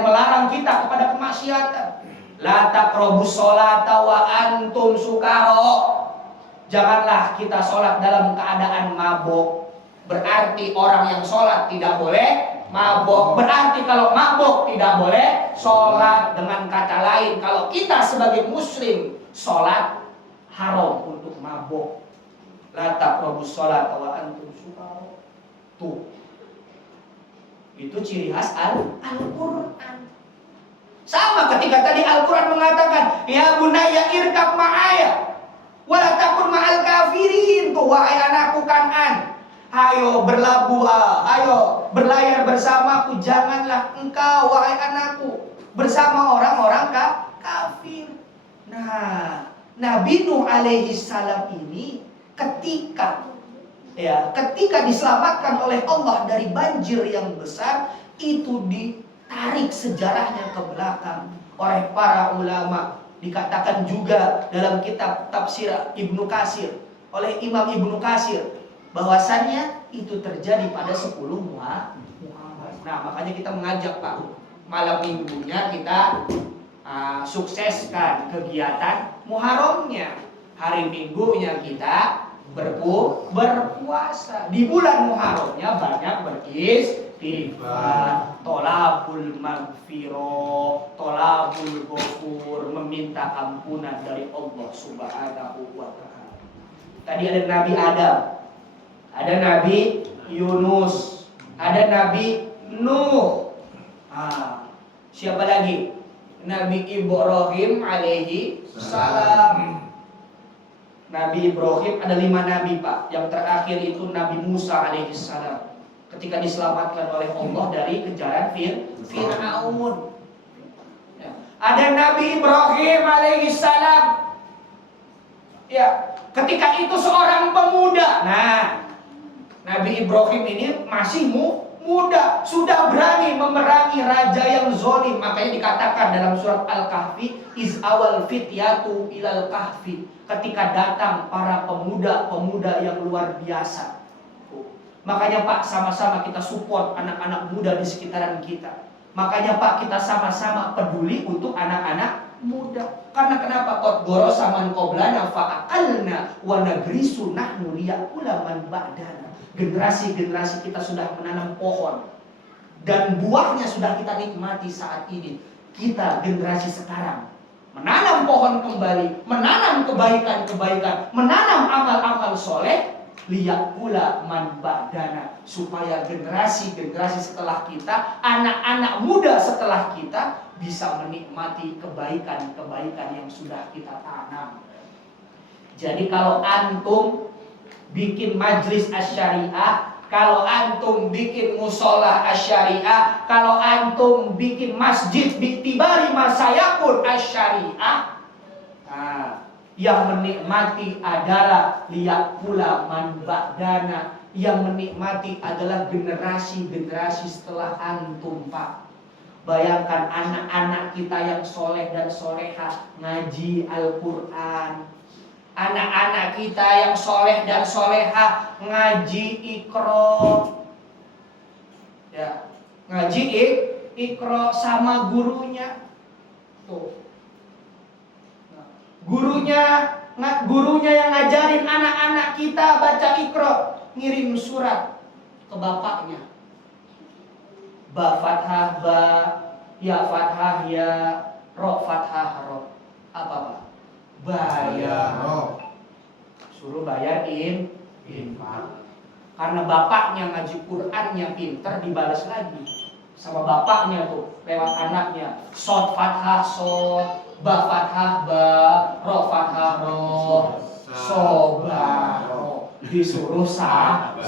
melarang kita kepada kemaksiatan. La taqrabus sholata wa antum sukara. Janganlah kita sholat dalam keadaan mabuk. Berarti orang yang sholat tidak boleh mabuk. Berarti kalau mabuk tidak boleh sholat. Dengan kata lain, kalau kita sebagai muslim sholat, haram untuk mabuk. La taqrabus sholata wa antum sukara. Tuh, itu ciri khas Al-Quran. Sama ketika tadi Al-Quran mengatakan, ya bunayya irkab ma'aya wala takun ma'al kafirin. Tuh, wahai anakku Kan'an, ayo berlayar bersamaku. Janganlah engkau, wahai anakku, bersama orang-orang kafir. Nah, Nabi Nuh alaihi salam ini ketika diselamatkan oleh Allah dari banjir yang besar, itu ditarik sejarahnya ke belakang oleh para ulama. Dikatakan juga dalam kitab tafsir Ibnu Katsir oleh Imam Ibnu Katsir bahwasannya itu terjadi pada 10 Muharram. Nah, makanya kita mengajak Pak, malam minggunya kita sukseskan kegiatan Muharramnya. Hari Minggunya kita berpuasa. Di bulan Muharramnya banyak beristighfar, tolabul maghfirah, tolabul ghafur, meminta ampunan dari Allah Subhanahu wa taala. Tadi ada Nabi Adam, ada Nabi Yunus, ada Nabi Nuh. Siapa lagi? Nabi Ibrahim alaihi salam. Nabi Ibrahim ada 5 nabi Pak. Yang terakhir itu Nabi Musa alaihi salam, ketika diselamatkan oleh Allah dari kejaran Fir'aun. Ya. Ada Nabi Ibrahim alaihi salam. Ya, ketika itu seorang pemuda. Nah, Nabi Ibrahim ini masih muda, sudah berani memerangi raja yang zolim. Makanya dikatakan dalam surat Al-Kahfi, iz awal fityatu ilal kahfi, ketika datang para pemuda-pemuda yang luar biasa. Makanya Pak, sama-sama kita support anak-anak muda di sekitaran kita. Makanya Pak, kita sama-sama peduli untuk anak-anak muda. Karena kenapa? Qad gorosa man qoblana fa'akalna wa nagrisu nahnu liya'kula man ba'dana. Generasi-generasi kita sudah menanam pohon dan buahnya sudah kita nikmati saat ini. Kita generasi sekarang menanam pohon kembali, menanam kebaikan-kebaikan, menanam amal-amal soleh, liya'kula man ba'dana, supaya generasi-generasi setelah kita, anak-anak muda setelah kita bisa menikmati kebaikan-kebaikan yang sudah kita tanam. Jadi kalau antum bikin majlis asyariah, kalau antum bikin musola asyariah, kalau antum bikin masjid biktibari masayakun asyariah, yang menikmati adalah liya'kula man ba'dana, yang menikmati adalah generasi-generasi setelah antum, Pak. Bayangkan anak-anak kita yang soleh dan solehah ngaji Al-Quran, anak-anak kita yang soleh dan solehah ngaji Iqra, ya, ngaji Iqra sama gurunya. Tuh, nah, gurunya yang ngajarin anak-anak kita baca Iqra, ngirim surat ke bapaknya. Ba fathah ba, ya fathah ya, ro fathah ro. Apa Pak? Bayar. Suruh bayar infak. Karena bapaknya ngaji Qur'annya pinter, dibalas lagi sama bapaknya tuh lewat anaknya. Sod fathah sod, ba fathah ba, ro fathah ro, sobaro. Disuruh sabar.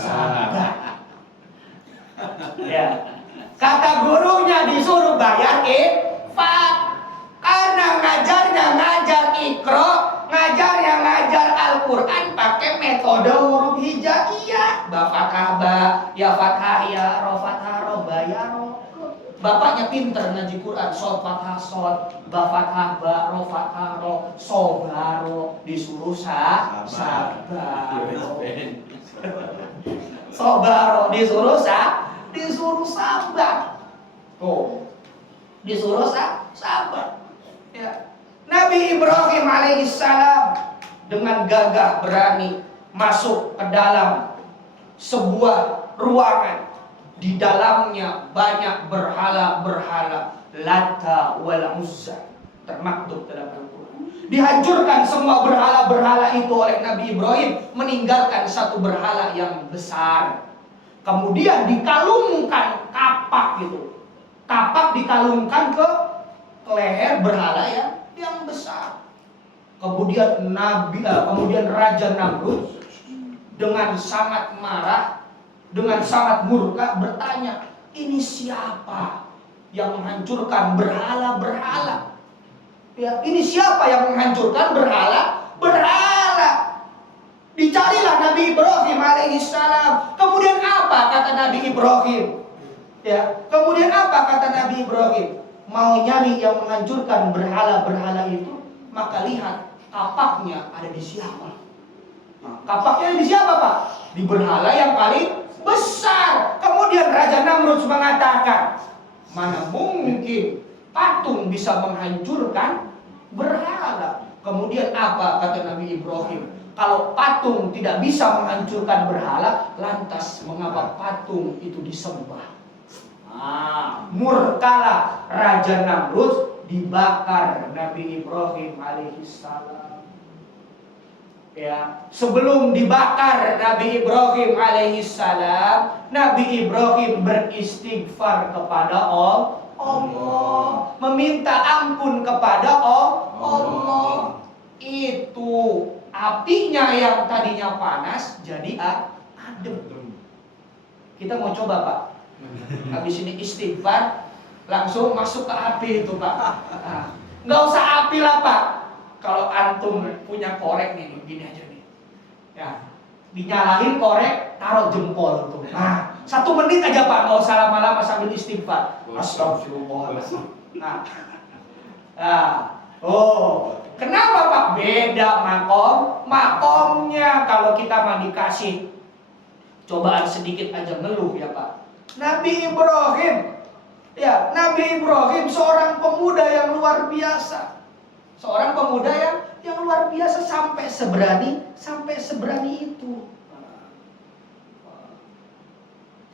Ya. Kata gurunya disuruh bayar infak. Karena ngajar Iqra, ngajar Al-Quran pakai metode huruf hijaiyah. Ba fathah ba, ya fathah ya, ro fathah ro, bayaro. Bapaknya pinter ngaji Quran, sod fathah sod, ba fathah ba, ro fathah ro, sobaro. Disuruh sabar. Sobaro disuruh sabar. Tuh, disuruh sabar. Ya. Nabi Ibrahim alaihissalam dengan gagah berani masuk ke dalam sebuah ruangan. Di dalamnya banyak berhala-berhala, Lata wal Uzza, termaktub dalam Al-Quran. Dihancurkan semua berhala-berhala itu oleh Nabi Ibrahim, meninggalkan satu berhala yang besar. Kemudian dikalungkan kapak itu. Kapak dikalungkan ke leher berhala yang besar. Kemudian Raja Namrud dengan sangat marah, dengan sangat murka bertanya, ini siapa yang menghancurkan berhala-berhala? Ya, ini siapa yang menghancurkan berhala? Dicarilah Nabi Ibrahim alaihissalam. Kemudian apa kata Nabi Ibrahim? Ya, kemudian apa kata Nabi Ibrahim? Mau nyari yang menghancurkan berhala-berhala itu, maka lihat kapaknya ada di siapa. Nah, kapaknya ada di siapa, Pak? Di berhala yang paling besar. Kemudian Raja Namrud mengatakan, mana mungkin patung bisa menghancurkan berhala? Kemudian apa kata Nabi Ibrahim? Kalau patung tidak bisa menghancurkan berhala, lantas mengapa patung itu disembah? Murkalah Raja Namrud, dibakar Nabi Ibrahim alaihissalam. Ya, sebelum dibakar Nabi Ibrahim alaihissalam, Nabi Ibrahim beristighfar kepada Allah, meminta ampun kepada Allah. Itu apinya yang tadinya panas jadi adem. Kita mau coba, Pak. Habis ini istighfar, langsung masuk ke api itu, Pak. Nggak usah api lah, Pak. Kalau antum punya korek nih, gini aja nih. Ya, dinyalain korek, taruh jempol tuh. Nah, 1 menit aja Pak, nggak usah lama-lama sambil istighfar. Astagfirullahaladzim. Kenapa Pak? Beda makomnya. Kalau kita mah dikasih cobaan sedikit aja ngeluh ya Pak. Nabi Ibrahim, Nabi Ibrahim seorang pemuda yang luar biasa. Seorang pemuda yang luar biasa sampai seberani itu.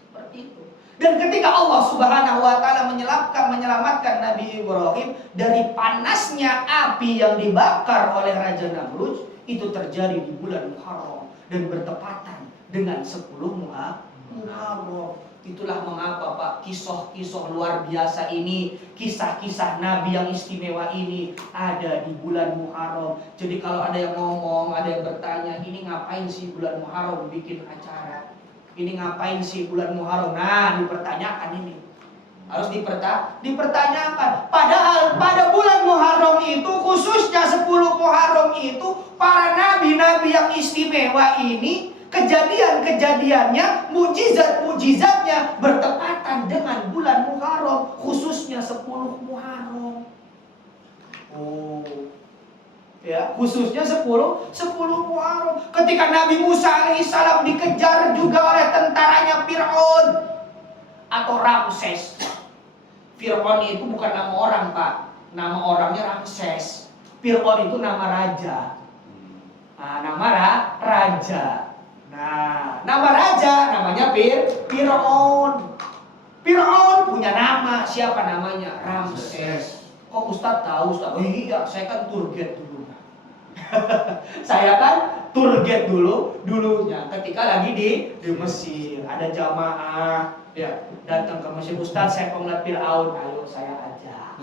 Seperti itu. Dan ketika Allah Subhanahu wa taala menyelamatkan Nabi Ibrahim dari panasnya api yang dibakar oleh Raja Namrud, itu terjadi di bulan Muharram dan bertepatan dengan 10 Muharram. Itulah mengapa Pak, kisah-kisah luar biasa ini, kisah-kisah Nabi yang istimewa ini ada di bulan Muharram. Jadi kalau ada yang ngomong, ada yang bertanya, ini ngapain sih bulan Muharram bikin acara? Ini ngapain sih bulan Muharram? Nah, dipertanyakan ini. Harus dipertanyakan. Padahal pada bulan Muharram itu, khususnya 10 Muharram itu, para nabi-nabi yang istimewa ini, kejadian-kejadiannya, mujizat-mujizatnya bertepatan dengan bulan Muharram, khususnya 10 Muharram. Khususnya 10 Muharram. Ketika Nabi Musa alaihissalam dikejar juga oleh tentaranya Fir'aun atau Ramses. Fir'aun itu bukan nama orang Pak, nama orangnya Ramses. Fir'aun itu nama raja. Nama raja. Nama raja namanya Fir'aun. Fir'aun punya nama, siapa namanya? Ramses. Kok Ustadz tahu Ustadz? Oh iya, saya kan tour guide dulu. Saya kan tour guide dulunya ketika lagi di Mesir. Ada jamaah datang ke Mesir, Ustadz saya pengen lihat Fir'aun, ayo saya ajak.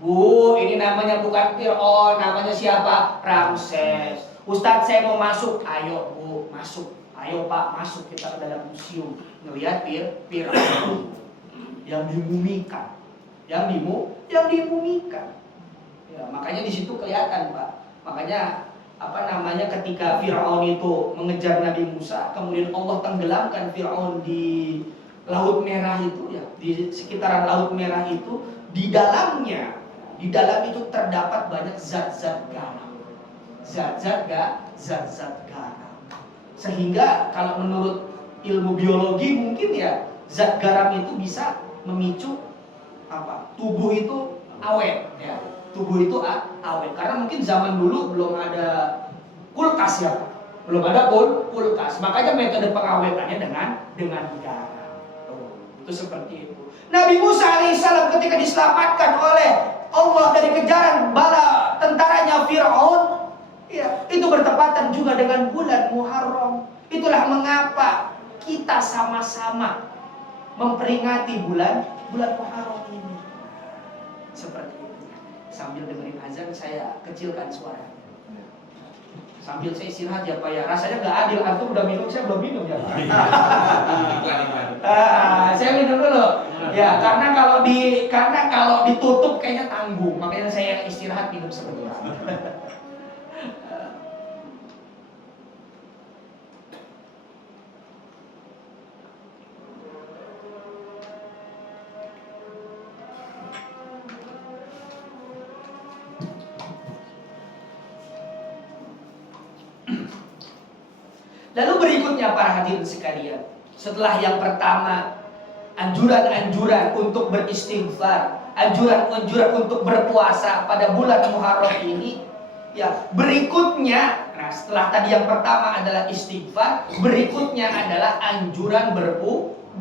Bu, ini namanya bukan Fir'aun, namanya siapa? Ramses. Ustadz saya mau masuk, ayo Bu, masuk. Ayo Pak, masuk kita ke dalam museum. Ngelihat Fir'aun yang dimumikan. Yang dimumikan. Ya, makanya di situ kelihatan Pak. Makanya ketika Fir'aun itu mengejar Nabi Musa, kemudian Allah tenggelamkan Fir'aun di Laut Merah itu di sekitaran Laut Merah itu, di dalam itu terdapat banyak zat-zat garam. Zat-zat garam. Sehingga kalau menurut ilmu biologi mungkin zat garam itu bisa memicu tubuh itu awet Tubuh itu awet karena mungkin zaman dulu belum ada kulkas belum ada kulkas, makanya metode pengawetannya dengan garam. Itu seperti itu. Nabi Musa alaihissalam ketika diselamatkan oleh Allah dari kejaran bala tentaranya Fir'aun, itu bertepatan juga dengan bulan Muharram. Itulah mengapa kita sama-sama memperingati bulan Muharram ini. Seperti itu. Sambil dengerin azan saya kecilkan suara. Sambil saya istirahat ya Pak ya. Rasanya nggak adil, antum udah minum, saya belum minum ya Pak. Saya minum dulu. Ya, karena kalau ditutup kayaknya tanggung, makanya saya istirahat minum sebentar. Lalu berikutnya para hadirin sekalian, setelah yang pertama anjuran-anjuran untuk beristighfar, anjuran-anjuran untuk berpuasa pada bulan Muharram ini, berikutnya, setelah tadi yang pertama adalah istighfar, berikutnya adalah anjuran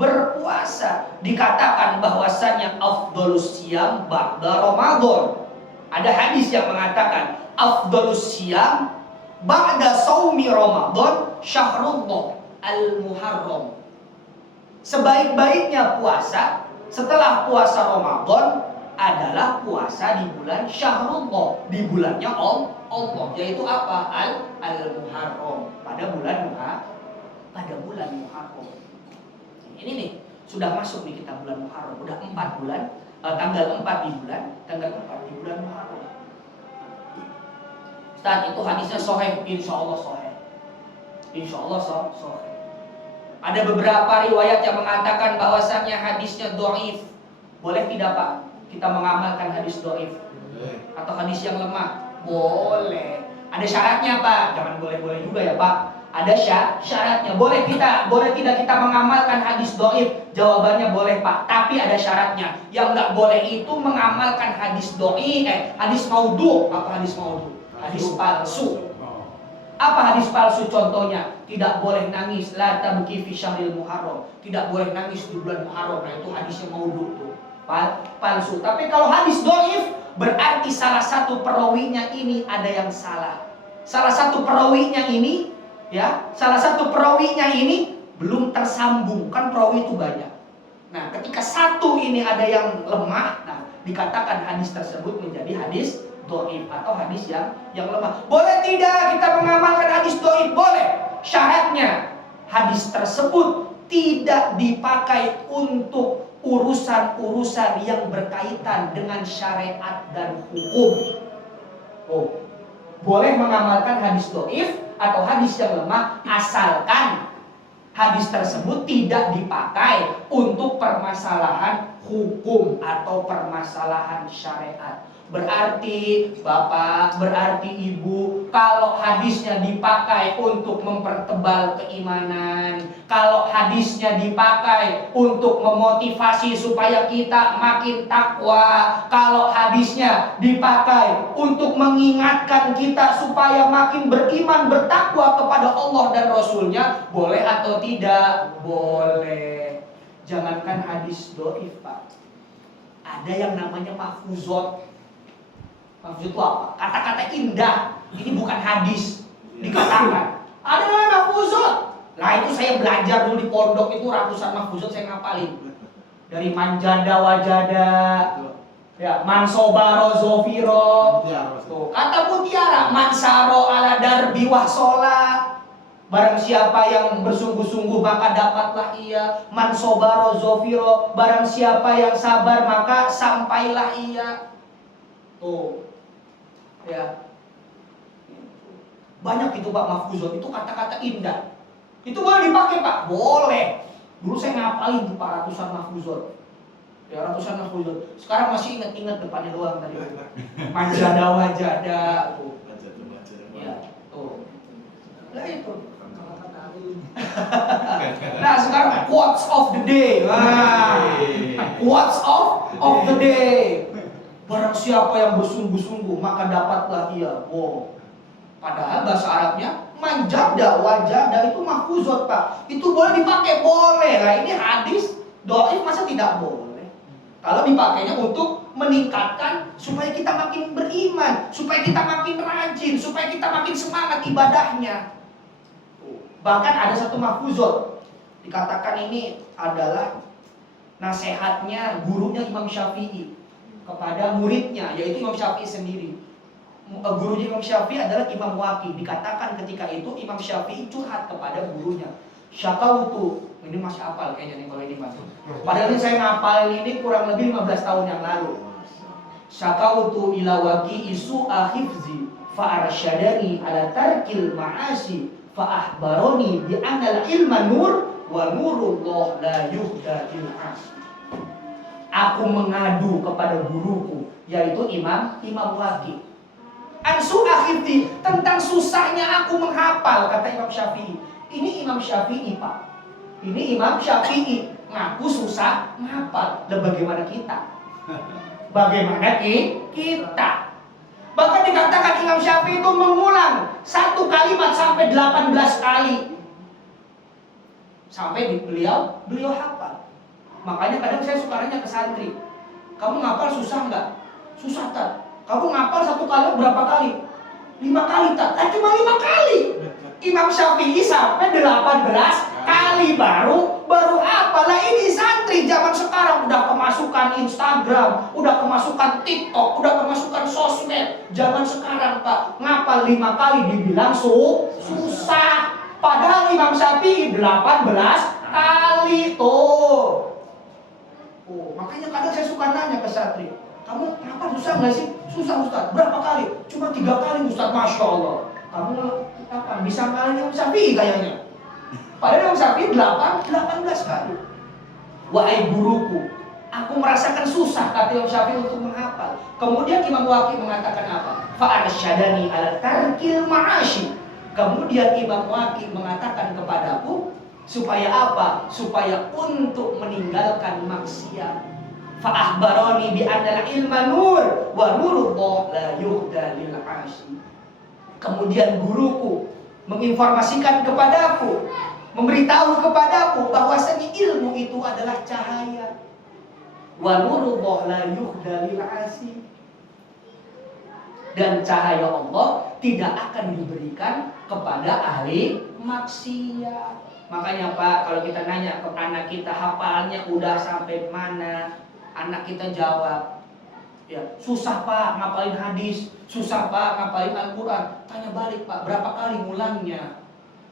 berpuasa. Dikatakan bahwasanya afdhalus siyam ba'da Ramadan. Ada hadis yang mengatakan afdhalus siyam ba'da saumi Ramadan syahrullah al-Muharram. Sebaik-baiknya puasa setelah puasa Ramadan adalah puasa di bulan syahrullah, di bulannya Allah, yaitu apa? Al-Muharram, pada bulan Muharram. Ini nih, sudah masuk nih kita bulan Muharram, udah 4 bulan, tanggal 4 di bulan Muharram. Saat itu hadisnya sahih, insya Allah sahih. Insya Allah sahih. Ada beberapa riwayat yang mengatakan bahwasannya hadisnya dhaif. Boleh tidak Pak kita mengamalkan hadis dhaif atau hadis yang lemah? Boleh. Ada syaratnya Pak. Jangan boleh-boleh juga ya Pak. Ada syaratnya. Boleh tidak kita mengamalkan hadis dhaif? Jawabannya boleh Pak. Tapi ada syaratnya. Yang nggak boleh itu mengamalkan hadis dhaif, hadis maudhu. Apa hadis maudhu? Hadis palsu. Apa hadis palsu contohnya? Tidak boleh nangis la tabki fi syahril muharram. Tidak boleh nangis di bulan Muharram. Nah, itu hadisnya maudhu tuh. Palsu. Tapi kalau hadis dhaif berarti salah satu perawinya ini ada yang salah. Salah satu perawinya ini belum tersambung. Kan perawi itu banyak. Nah, ketika satu ini ada yang lemah, nah dikatakan hadis tersebut menjadi hadis dhaif atau hadis yang lemah. Boleh tidak kita mengamalkan hadis dhaif? Boleh. Syaratnya hadis tersebut tidak dipakai untuk urusan-urusan yang berkaitan dengan syariat dan hukum. Oh, boleh mengamalkan hadis dhaif atau hadis yang lemah asalkan hadis tersebut tidak dipakai untuk permasalahan hukum atau permasalahan syariat. Berarti Bapak, berarti Ibu, kalau hadisnya dipakai untuk mempertebal keimanan, kalau hadisnya dipakai untuk memotivasi supaya kita makin takwa, kalau hadisnya dipakai untuk mengingatkan kita supaya makin beriman, bertakwa kepada Allah dan Rasulnya, boleh atau tidak? Boleh. Jangankan hadis dhaif Pak, ada yang namanya mahfuzot. Maksud itu apa? Kata-kata indah. Ini bukan hadis dikatakan. Ada namanya mahfuzot. Nah itu saya belajar dulu di pondok itu ratusan mahfuzot saya ngapalin. Dari manjada wajada, ya mansobaro zofiro. Tuh, kata mutiara mansaro ala darbi wahsola. Barang siapa yang bersungguh-sungguh maka dapatlah ia. Mansobaro zofiro. Barang siapa yang sabar maka sampailah ia. Tuh. Ya. Banyak itu Pak mahfuzot, itu kata-kata indah. Itu boleh dipakai Pak? Boleh. Dulu saya ngapalin tuh Pak ratusan mahfuzot. Ya ratusan mahfuzot. Sekarang masih ingat-ingat depannya doang tadi. Manjada wajada tuh. Ya, tuh. Nah itu. Nah sekarang quotes of the day. Quotes of the day. Barang siapa yang bersungguh-sungguh maka dapatlah ia. Wow. Padahal bahasa Arabnya manjada wajada itu mahfuzot Pak. Itu boleh dipakai? Boleh. Lah ini hadis dhaif masa tidak boleh? Kalau dipakainya untuk meningkatkan supaya kita makin beriman, supaya kita makin rajin, supaya kita makin semangat ibadahnya. Bahkan ada satu mahfuzot dikatakan ini adalah nasihatnya gurunya Imam Syafi'i kepada muridnya, yaitu Imam Syafi'i sendiri. Gurunya Imam Syafi'i adalah Imam Waqi. Dikatakan ketika itu Imam Syafi'i curhat kepada gurunya. Syakautu, ini masih hafal kayaknya nih kalau ini masih. Padahal ini saya ngapalin ini kurang lebih 15 tahun yang lalu. Syakautu ila Waqi isu ahifzi fa arsyadani ala tarkil ma'asi fa ahbaroni bi anna ilma nur wa nurullah la yuhda il as. Aku mengadu kepada guruku, yaitu Imam Waqi. Ansu akhirti, tentang susahnya aku menghafal, kata Imam Syafi'i. Ini Imam Syafi'i Pak. Ini Imam Syafi'i ngaku susah menghafal. Dan bagaimana kita? Bagaimana kita? Bahkan dikatakan Imam Syafi'i itu mengulang satu kalimat sampai 18 kali. Sampai beliau hafal. Makanya kadang saya suka nanya ke santri, kamu ngapal susah nggak? Susah tak? Kamu ngapal satu kali berapa kali? 5 kali tak? Cuma 5 kali. Imam Syafi'i sampai 18 kali baru apa? Lah ini santri zaman sekarang udah kemasukan Instagram, udah kemasukan TikTok, udah kemasukan sosmed. Zaman sekarang Pak, ngapal 5 kali dibilang susah. Padahal Imam Syafi'i 18 kali tuh. Oh, makanya kadang saya suka nanya ke santri, kamu ngapal susah nggak sih? Susah Ustaz. Berapa kali? Cuma 3 kali Ustaz. Masya Allah. Kamu apa? Bisa ngalahin Imam Syafi'i kayaknya. Padahal Imam Syafi'i 18 kali. Wahai guruku, aku merasakan susah, kata Imam Syafi'i, untuk menghafal. Kemudian Imam Waqi mengatakan apa? Fa'arsyadani ala tarkil ma'ashi. Kemudian Imam Waqi mengatakan kepadaku supaya apa? Supaya untuk meninggalkan maksiat. Fa'ahbaroni bi anna ilma nur wa nurullah la yuhda lil 'ashi. Kemudian guruku menginformasikan kepadaku, memberitahu kepadaku bahwasanya ilmu itu adalah cahaya. Wa nurullah la yuhda lil 'ashi. Dan cahaya Allah tidak akan diberikan kepada ahli maksiat. Makanya Pak, kalau kita nanya ke anak kita hafalnya udah sampai mana, anak kita jawab, ya susah Pak ngapalin hadis, susah Pak ngapalin Al-Quran. Tanya balik Pak, berapa kali ngulangnya?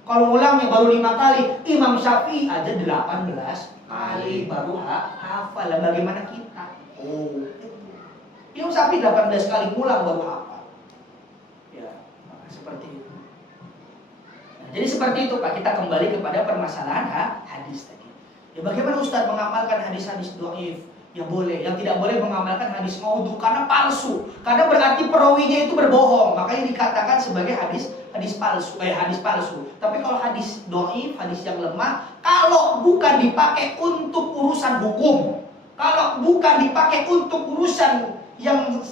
Kalau ngulangnya baru 5 kali, Imam Syafi'i aja 18 kali baru hafal. Lah bagaimana kita? Oh, Imam Syafi'i 18 kali ngulang baru hafal. Ya, seperti itu. Nah, jadi seperti itu Pak, kita kembali kepada permasalahan hadis tadi. Ya bagaimana Ustaz mengamalkan hadis-hadis dhaif? Ya boleh, yang tidak boleh mengamalkan hadis maudhu karena palsu. Karena berarti perawinya itu berbohong, makanya dikatakan sebagai hadis palsu. Tapi kalau hadis dhaif, hadis yang lemah, kalau bukan dipakai untuk urusan hukum, kalau bukan dipakai untuk urusan yang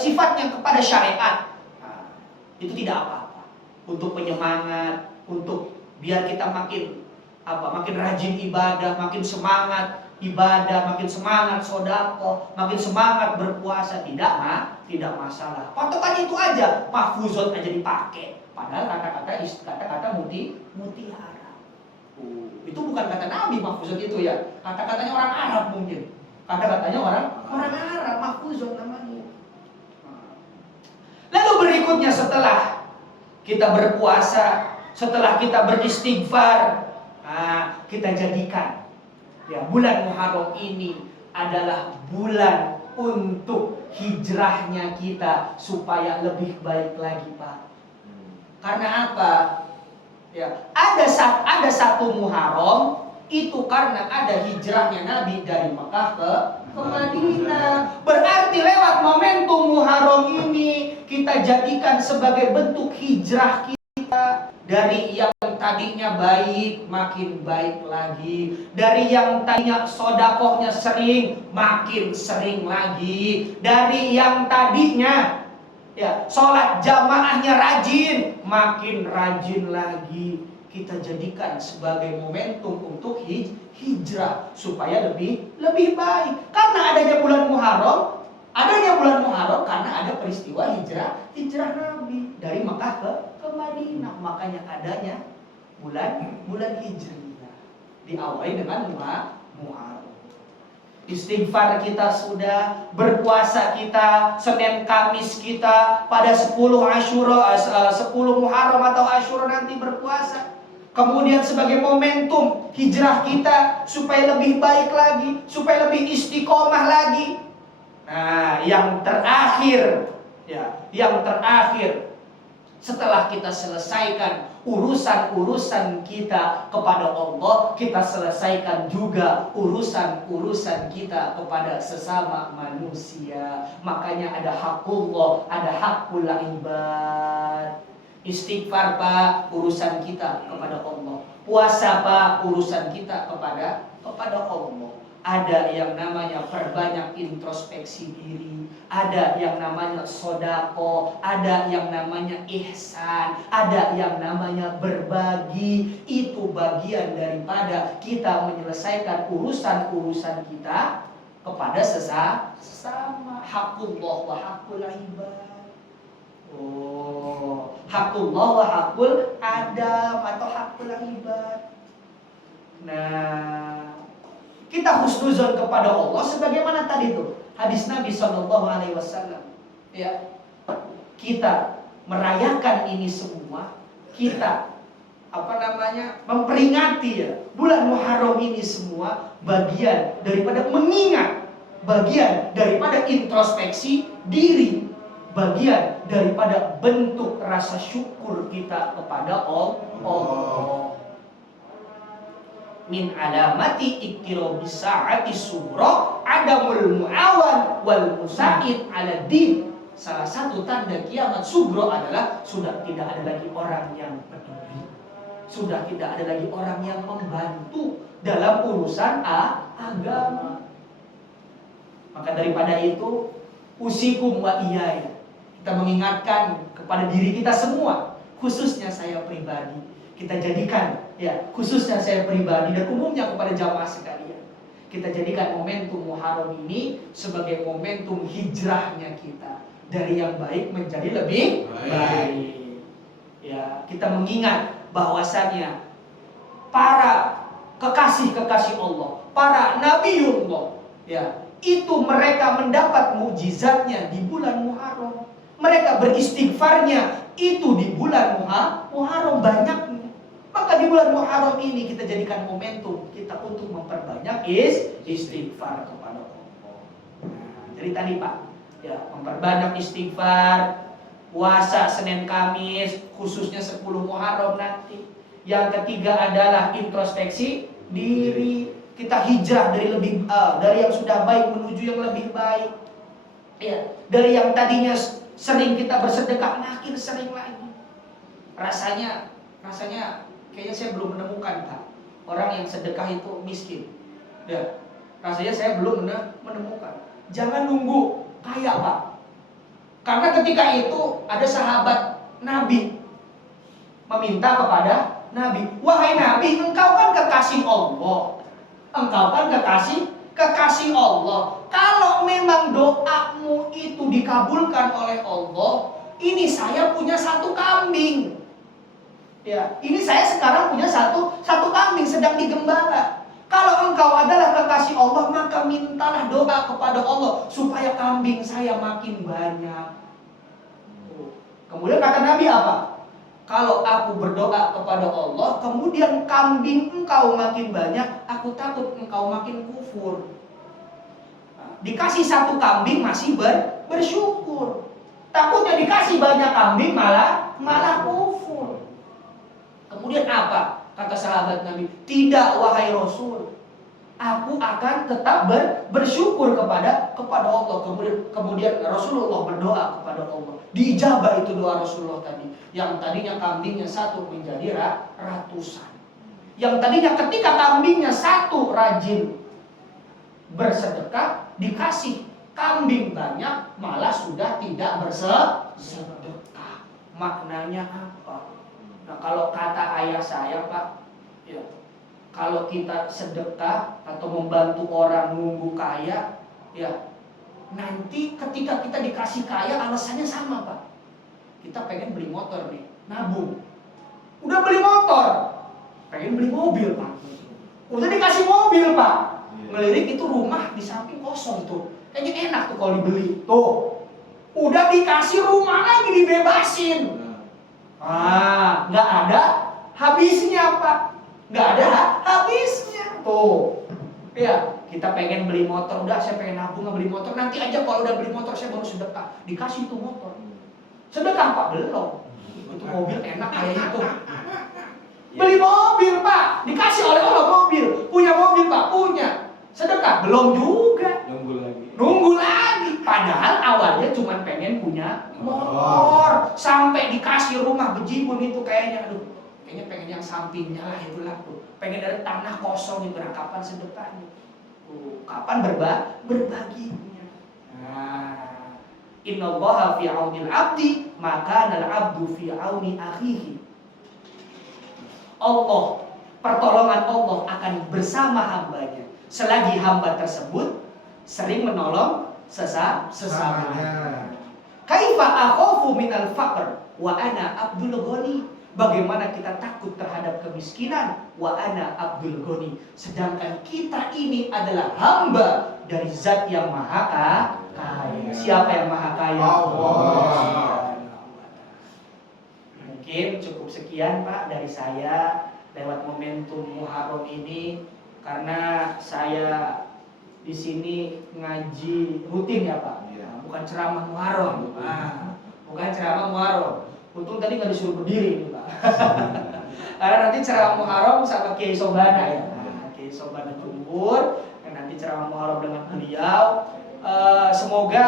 sifatnya kepada syariat, nah, itu tidak apa-apa. Untuk penyemangat, untuk biar kita makin rajin ibadah, makin semangat ibadah, makin semangat sedekah, makin semangat berpuasa, tidak masalah. Patokannya itu aja, mahfuzot aja dipakai. Padahal kata-kata mutiara. Itu bukan kata Nabi mahfuzot itu ya. Kata-katanya orang Arab mungkin. Kata-katanya orang Arab, mahfuzot namanya. Lalu berikutnya setelah kita berpuasa, setelah kita beristighfar, kita jadikan ya bulan Muharram ini adalah bulan untuk hijrahnya kita supaya lebih baik lagi Pak. Karena apa? Ya, ada satu Muharram itu karena ada hijrahnya Nabi dari Mekah ke Madinah. Berarti lewat momentum Muharram ini kita jadikan sebagai bentuk hijrah kita. Dari yang tadinya baik makin baik lagi, dari yang tadinya sodakohnya sering makin sering lagi, dari yang tadinya ya sholat jamaahnya rajin makin rajin lagi. Kita jadikan sebagai momentum untuk hijrah supaya lebih baik. Karena adanya bulan Muharram, karena ada peristiwa hijrah Nabi dari Mekah ke Madinah. Makanya adanya bulan Hijriah diawali dengan Muharram. Istighfar kita sudah, berpuasa kita, Senin Kamis kita, pada 10 Muharram atau Asyura nanti berpuasa. Kemudian sebagai momentum hijrah kita supaya lebih baik lagi, supaya lebih istiqomah lagi. Nah, yang terakhir setelah kita selesaikan urusan-urusan kita kepada Allah, kita selesaikan juga urusan-urusan kita kepada sesama manusia. Makanya ada hakullah, ada hakul ibad. Istighfar Pak, urusan kita kepada Allah. Puasa Pak, urusan kita kepada Allah. Ada yang namanya perbanyak introspeksi diri, ada yang namanya sodako, ada yang namanya ihsan, ada yang namanya berbagi. Itu bagian daripada kita menyelesaikan urusan-urusan kita kepada sesama. Hakullah wa hakul ibad. Oh, hakullah wa hakul adam atau hakul ibad. Nah, kita husnuzon kepada Allah sebagaimana tadi itu hadis Nabi SAW. Ya, kita merayakan ini semua, kita memperingati ya bulan Muharram ini semua bagian daripada mengingat, bagian daripada introspeksi diri, bagian daripada bentuk rasa syukur kita kepada Allah. min alamati iktirabis saati sughra adamul muawan wal musa'id ala din. Salah satu tanda kiamat sughra adalah sudah tidak ada lagi orang yang peduli, sudah tidak ada lagi orang yang membantu dalam urusan agama. Maka daripada itu, usikum wa iyaya, kita mengingatkan kepada diri kita semua, khususnya saya pribadi, kita jadikan, ya, khususnya saya pribadi dan umumnya kepada jamaah sekalian, kita jadikan momentum Muharram ini sebagai momentum hijrahnya kita dari yang baik menjadi lebih baik. Ya, kita mengingat bahwasannya para kekasih-kekasih Allah, para nabiullah, ya, itu mereka mendapat mukjizatnya di bulan Muharram. Mereka beristighfarnya itu di bulan Muharram banyaknya. Maka di bulan Muharram ini kita jadikan momentum kita untuk memperbanyak istighfar kepada Allah. Nah, jadi tadi Pak, ya, memperbanyak istighfar, puasa Senin Kamis, khususnya 10 Muharram nanti. Yang ketiga adalah introspeksi diri. Kita hijrah dari yang sudah baik menuju yang lebih baik. Ya, dari yang tadinya sering kita bersedekah makin sering lagi. Rasanya kayaknya saya belum menemukan Pak orang yang sedekah itu miskin. Ya, rasanya saya belum menemukan. Jangan nunggu kaya Pak. Karena ketika itu ada sahabat Nabi meminta kepada Nabi, wahai Nabi, engkau kan kekasih Allah. Engkau kan kekasih Allah. Kalau memang doamu itu dikabulkan oleh Allah, ini saya punya satu kambing. Ya, ini saya sekarang punya satu kambing sedang digembala. Kalau engkau adalah kekasih Allah, maka mintalah doa kepada Allah supaya kambing saya makin banyak. Kemudian kata Nabi apa? Kalau aku berdoa kepada Allah, kemudian kambing engkau makin banyak, aku takut engkau makin kufur. Nah, dikasih satu kambing masih bersyukur. Takutnya dikasih banyak kambing malah kufur. Kemudian apa? Kata sahabat Nabi, tidak wahai Rasul, aku akan tetap bersyukur kepada Allah. Kemudian Rasulullah berdoa kepada Allah. Diijabah itu doa Rasulullah tadi. Yang tadinya kambingnya satu menjadi ratusan. Yang tadinya ketika kambingnya satu rajin bersedekah, dikasih kambing banyak malah sudah tidak bersedekah. Maknanya apa? Nah, kalau kata ayah saya Pak, ya, kalau kita sedekah atau membantu orang nunggu kaya, ya, nanti ketika kita dikasih kaya alasannya sama Pak. Kita pengen beli motor nih, nabung. Udah beli motor, pengen beli mobil Pak. Udah dikasih mobil Pak, ngelirik itu rumah di samping kosong tuh. Kayaknya enak tuh kalau dibeli. Tuh, udah dikasih rumah lagi dibebasin. Nggak ada habisnya Pak. Nggak ada habisnya. Tuh, ya, kita pengen beli motor, udah saya pengen nabung beli motor. Nanti aja kalau udah beli motor saya baru sedekah. Dikasih tuh motor. Sedekah Pak belum. Itu mobil enak kayak itu. Beli mobil Pak, dikasih oleh Allah mobil. Punya mobil Pak, punya. Sedekah belum juga. Nunggu lagi. Padahal awalnya cuma pengen punya motor. Sampai dikasih rumah bejibun itu kayaknya, aduh, kayaknya pengen yang sampingnya lah itulah tuh. Pengen dari tanah kosong itu, kapan sedekahnya? Kapan berbaginya? Nah, innallaha fi aunil abdi maka al abdu fi auni akhihi. Allah, pertolongan Allah akan bersama hambanya selagi hamba tersebut sering menolong sesamanya. Kaifa akhafu minal faqr wa ana abdul ghani. Bagaimana kita takut terhadap kemiskinan, wa ana abdul ghani, sedangkan kita ini adalah hamba dari zat yang maha kaya. Siapa yang maha kaya? Allah. Mungkin cukup sekian Pak dari saya lewat momentum Muharram ini, karena saya di sini ngaji rutin ya Pak, bukan ceramah Muharram. Bukan ceramah Muharram. Untung tadi nggak disuruh berdiri nih Pak. Karena nanti ceramah Muharram sama Kiai Sobana ya. Sobana Jumhur yang nanti ceramah Muharram dengan beliau. Semoga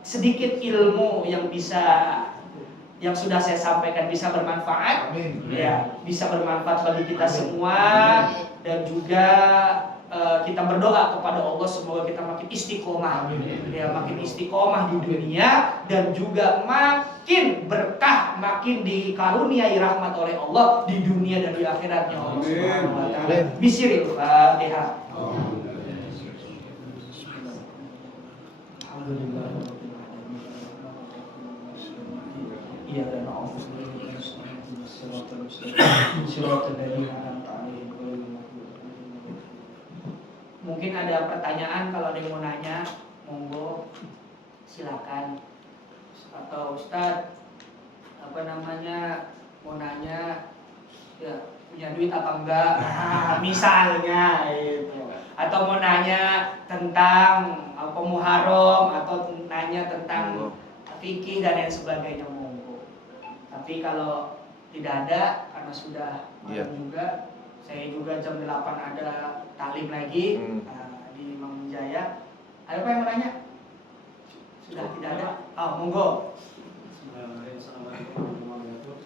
sedikit ilmu yang sudah saya sampaikan bisa bermanfaat. Amin. Ya, bisa bermanfaat bagi kita semua dan juga kita berdoa kepada Allah semoga kita makin istiqomah, ya makin istiqomah di dunia dan juga makin berkah, makin dikaruniai rahmat oleh Allah di dunia dan di akhiratnya Allah Subhanahu wa taala. Bismillahirrahmanirrahim. Fatihah. Alhamdulillah. Iya dan Mungkin ada pertanyaan, kalau ada yang mau nanya, monggo silakan. Atau Ustadz mau nanya ya punya duit apa enggak, misalnya gitu. Atau mau nanya tentang Muharram atau nanya tentang fikih dan lain sebagainya, monggo. Tapi kalau tidak ada karena sudah malam juga, saya juga jam 8 ada taklim lagi di Imam Jaya. Ada apa yang mau nanya? Sudah tidak ada? Oh, monggo.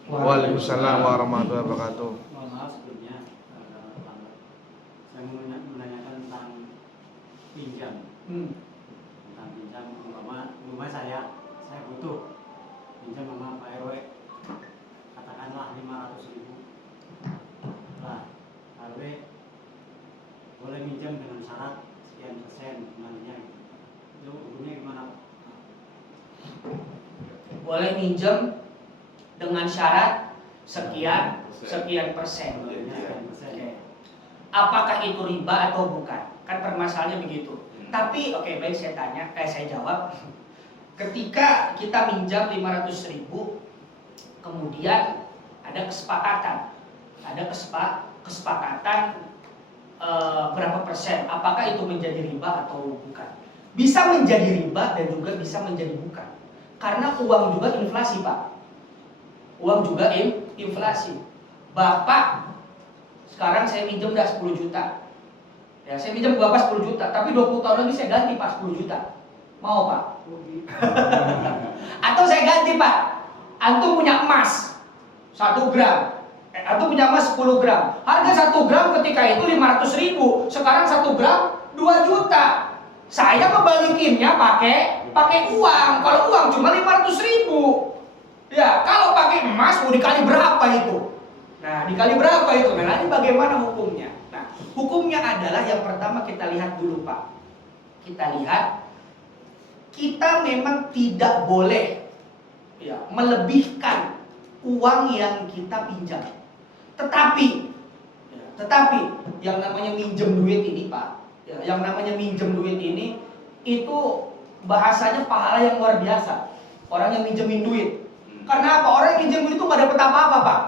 Waalaikumsalam warahmatullahi wabarakatuh. Mohon maaf sebelumnya, saya mau menanyakan tentang pinjam. Tentang pinjam, umpama saya butuh pinjam sama Pak RW, katakanlah 500.000. Lah, RW boleh minjam dengan syarat sekian persen kembalinya. Itu hukumnya gimana? Boleh minjem dengan syarat sekian persen. Oke. Apakah itu riba atau bukan? Kan permasalahannya begitu. Tapi baik saya jawab. Ketika kita minjam 500.000, kemudian ada kesepakatan. Berapa persen? Apakah itu menjadi riba atau bukan? Bisa menjadi riba dan juga bisa menjadi bukan. Karena uang juga inflasi, Pak. Uang juga inflasi. Bapak, sekarang saya minjem dah 10 juta. Ya, saya minjem Bapak 10 juta, tapi 20 tahun lagi saya ganti Pak 10 juta. Mau, Pak? Atau saya ganti, Pak. Antum punya emas 1 gram. Antum punya emas 10 gram. Harga 1 gram ketika itu 500.000. Sekarang 1 gram 2 juta. Saya membalikinnya pakai uang. Kalau uang cuma 500.000. Ya, kalau pakai emas mau dikali berapa itu? Nah, dikali berapa itu? Nah, nanti bagaimana hukumnya? Nah, hukumnya adalah yang pertama kita lihat dulu, Pak. Kita lihat, kita memang tidak boleh melebihkan uang yang kita pinjam. Tetapi yang namanya minjem duit ini, Pak, yang namanya minjem duit ini itu bahasanya pahala yang luar biasa. Orang yang minjemin duit. Karena apa? Orang yang minjem duit itu nggak dapat apa-apa, Pak.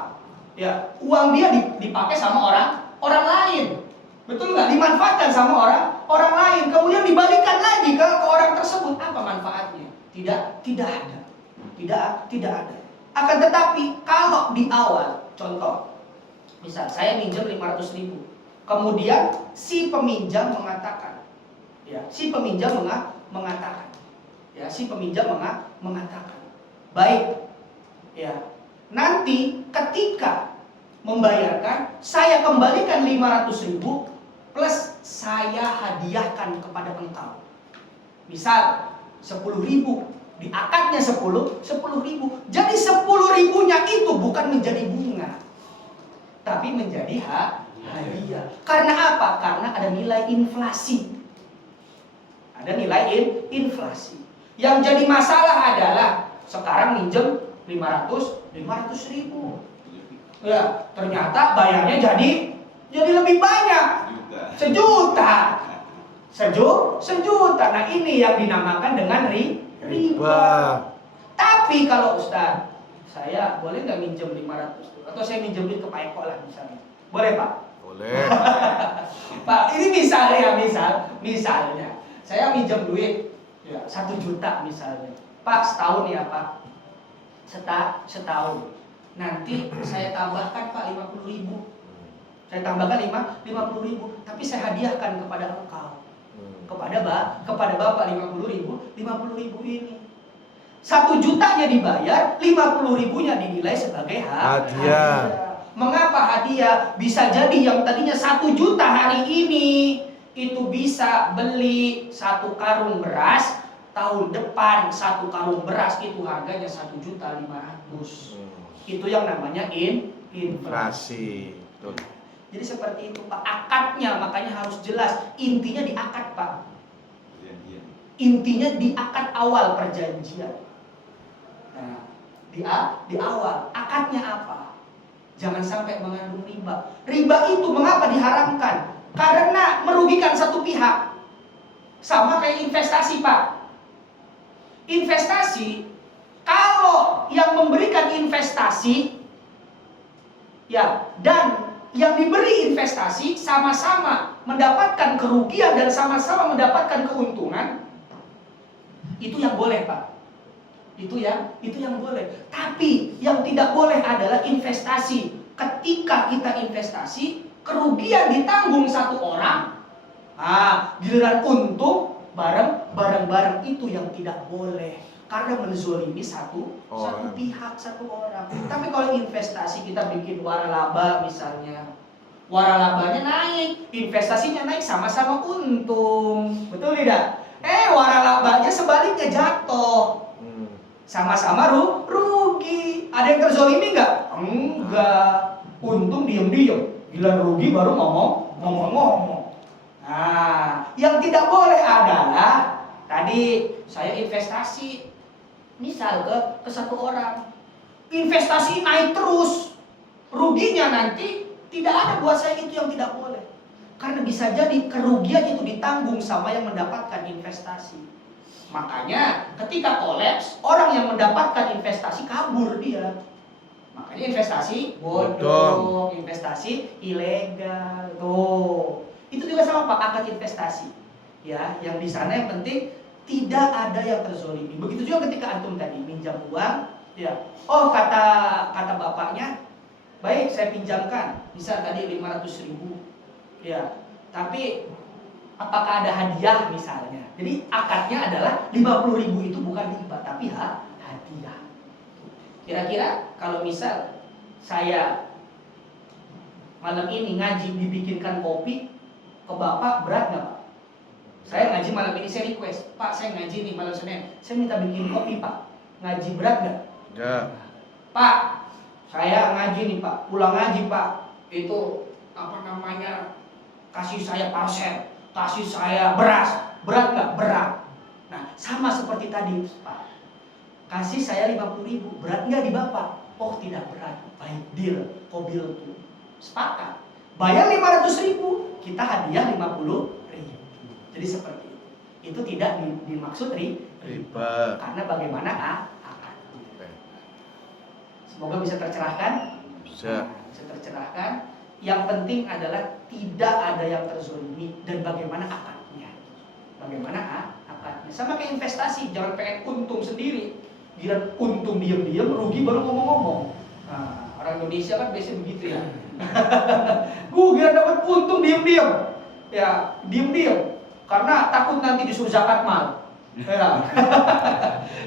Ya, uang dia dipakai sama orang lain. Betul nggak? Dimanfaatkan sama orang lain. Kemudian dibalikan lagi ke orang tersebut. Apa manfaatnya? Tidak ada. Tidak ada. Akan tetapi kalau di awal, contoh, misal saya minjem 500.000, kemudian si peminjam mengatakan, mengatakan, baik, nanti ketika membayarkan saya kembalikan 500.000 plus saya hadiahkan kepada engkau. Misal 10.000, di akadnya 10.000. Jadi 10.000-nya itu bukan menjadi bunga, tapi menjadi hadiah. Karena apa? Karena ada nilai inflasi. Yang jadi masalah adalah sekarang minjem 500.000. Ya, ternyata bayarnya jadi lebih banyak. Sejuta. Nah, ini yang dinamakan dengan riba. Tapi kalau Ustaz, saya boleh nggak minjem 500? Atau saya minjem duit ke Pak Eko lah misalnya. Boleh, Pak? Boleh. Pak, ini misalnya saya minjem duit 1 juta misalnya. Pak, setahun ya, Pak. Setahun. Nanti saya tambahkan, Pak, 50.000. Saya tambahkan 50.000, tapi saya hadiahkan kepada engkau. Kepada Bapak 50.000 ini. 1 jutanya dibayar, 50.000-nya dinilai sebagai hadiah. Mengapa hadiah? Bisa jadi yang tadinya 1 juta hari ini itu bisa beli 1 karung beras, tahun depan 1 karung beras itu harganya 1.500.000. Itu yang namanya inflasi. Betul. Jadi seperti itu Pak, akadnya makanya harus jelas. Intinya di akad Pak. Intinya di akad awal perjanjian. Nah, di awal akadnya apa? Jangan sampai mengandung riba. Riba itu mengapa diharamkan? Karena merugikan satu pihak. Sama kayak investasi Pak. Investasi, kalau yang memberikan investasi ya dan yang diberi investasi sama-sama mendapatkan kerugian dan sama-sama mendapatkan keuntungan, itu yang boleh Pak. Itu yang boleh. Tapi yang tidak boleh adalah investasi. Ketika kita investasi, kerugian ditanggung satu orang. Giliran untung bareng-bareng itu yang tidak boleh. Karena menzolimi satu pihak, satu orang. Tapi kalau investasi kita bikin waralaba misalnya, waralabanya naik, investasinya naik, sama-sama untung. Betul tidak? Waralabanya sebaliknya jatuh. Sama-sama rugi. Ada yang terzolimi nggak? Enggak. Untung diem-diem. Gila rugi baru ngomong. Nah, yang tidak boleh adalah tadi saya investasi, misal ke satu orang, investasi naik terus, ruginya nanti tidak ada buat saya, itu yang tidak boleh. Karena bisa jadi kerugian itu ditanggung sama yang mendapatkan investasi. Makanya ketika kolaps, orang yang mendapatkan investasi kabur dia. Makanya investasi bodong, investasi ilegal. Tuh. Itu juga sama Pak, akad investasi. Ya, yang di sana yang penting tidak ada yang terzolimi. Begitu juga ketika antum tadi minjam uang, ya. Oh, kata bapaknya, baik saya pinjamkan, misal tadi 500.000. Ya. Tapi apakah ada hadiah misalnya? Jadi akadnya adalah 50.000 itu bukan riba tapi hadiah. Kira-kira kalau misal saya malam ini ngaji dibikinkan kopi ke Bapak, berat nggak Pak? Saya ngaji malam ini, saya request, Pak saya ngaji nih malam Senin, saya minta bikin kopi Pak. Ngaji berat nggak? Ya. Pak, saya ngaji nih Pak, pulang ngaji Pak. Itu kasih saya parcel, kasih saya beras, berat nggak? Berat. Nah, sama seperti tadi Pak, kasih saya 50.000, berat nggak di Bapak? Oh tidak berat, baik deal, kobil tuh, sepakat. Bayar 500.000, kita hadiah 50.000. Jadi seperti itu. Itu tidak dimaksud riba. Karena bagaimana akad. Semoga bisa tercerahkan. Bisa tercerahkan. Yang penting adalah tidak ada yang terzolimi dan bagaimana akadnya. Sama kayak investasi, jangan pengen untung sendiri. Gila untung diam-diam, rugi baru ngomong-ngomong. Nah, orang Indonesia kan biasanya begitu ya. Gila dapat untung diam-diam. Ya, diam-diam. Karena takut nanti disuruh zakat mal. Ya.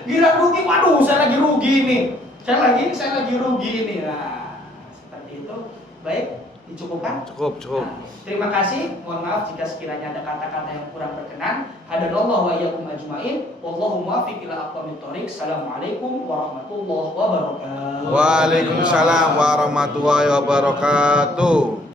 Gila rugi, waduh saya lagi rugi nih. Saya lagi rugi ini. Nah, seperti itu. Baik, dicukupkan? Cukup. Nah, terima kasih. Mohon maaf jika sekiranya ada kata-kata yang kurang berkenan. Hadanallahu wa iyyakum ajmain. Wallahu muwaffiq ila aqwamit thoriq. Assalamualaikum warahmatullahi wabarakatuh. Waalaikumsalam warahmatullahi wabarakatuh.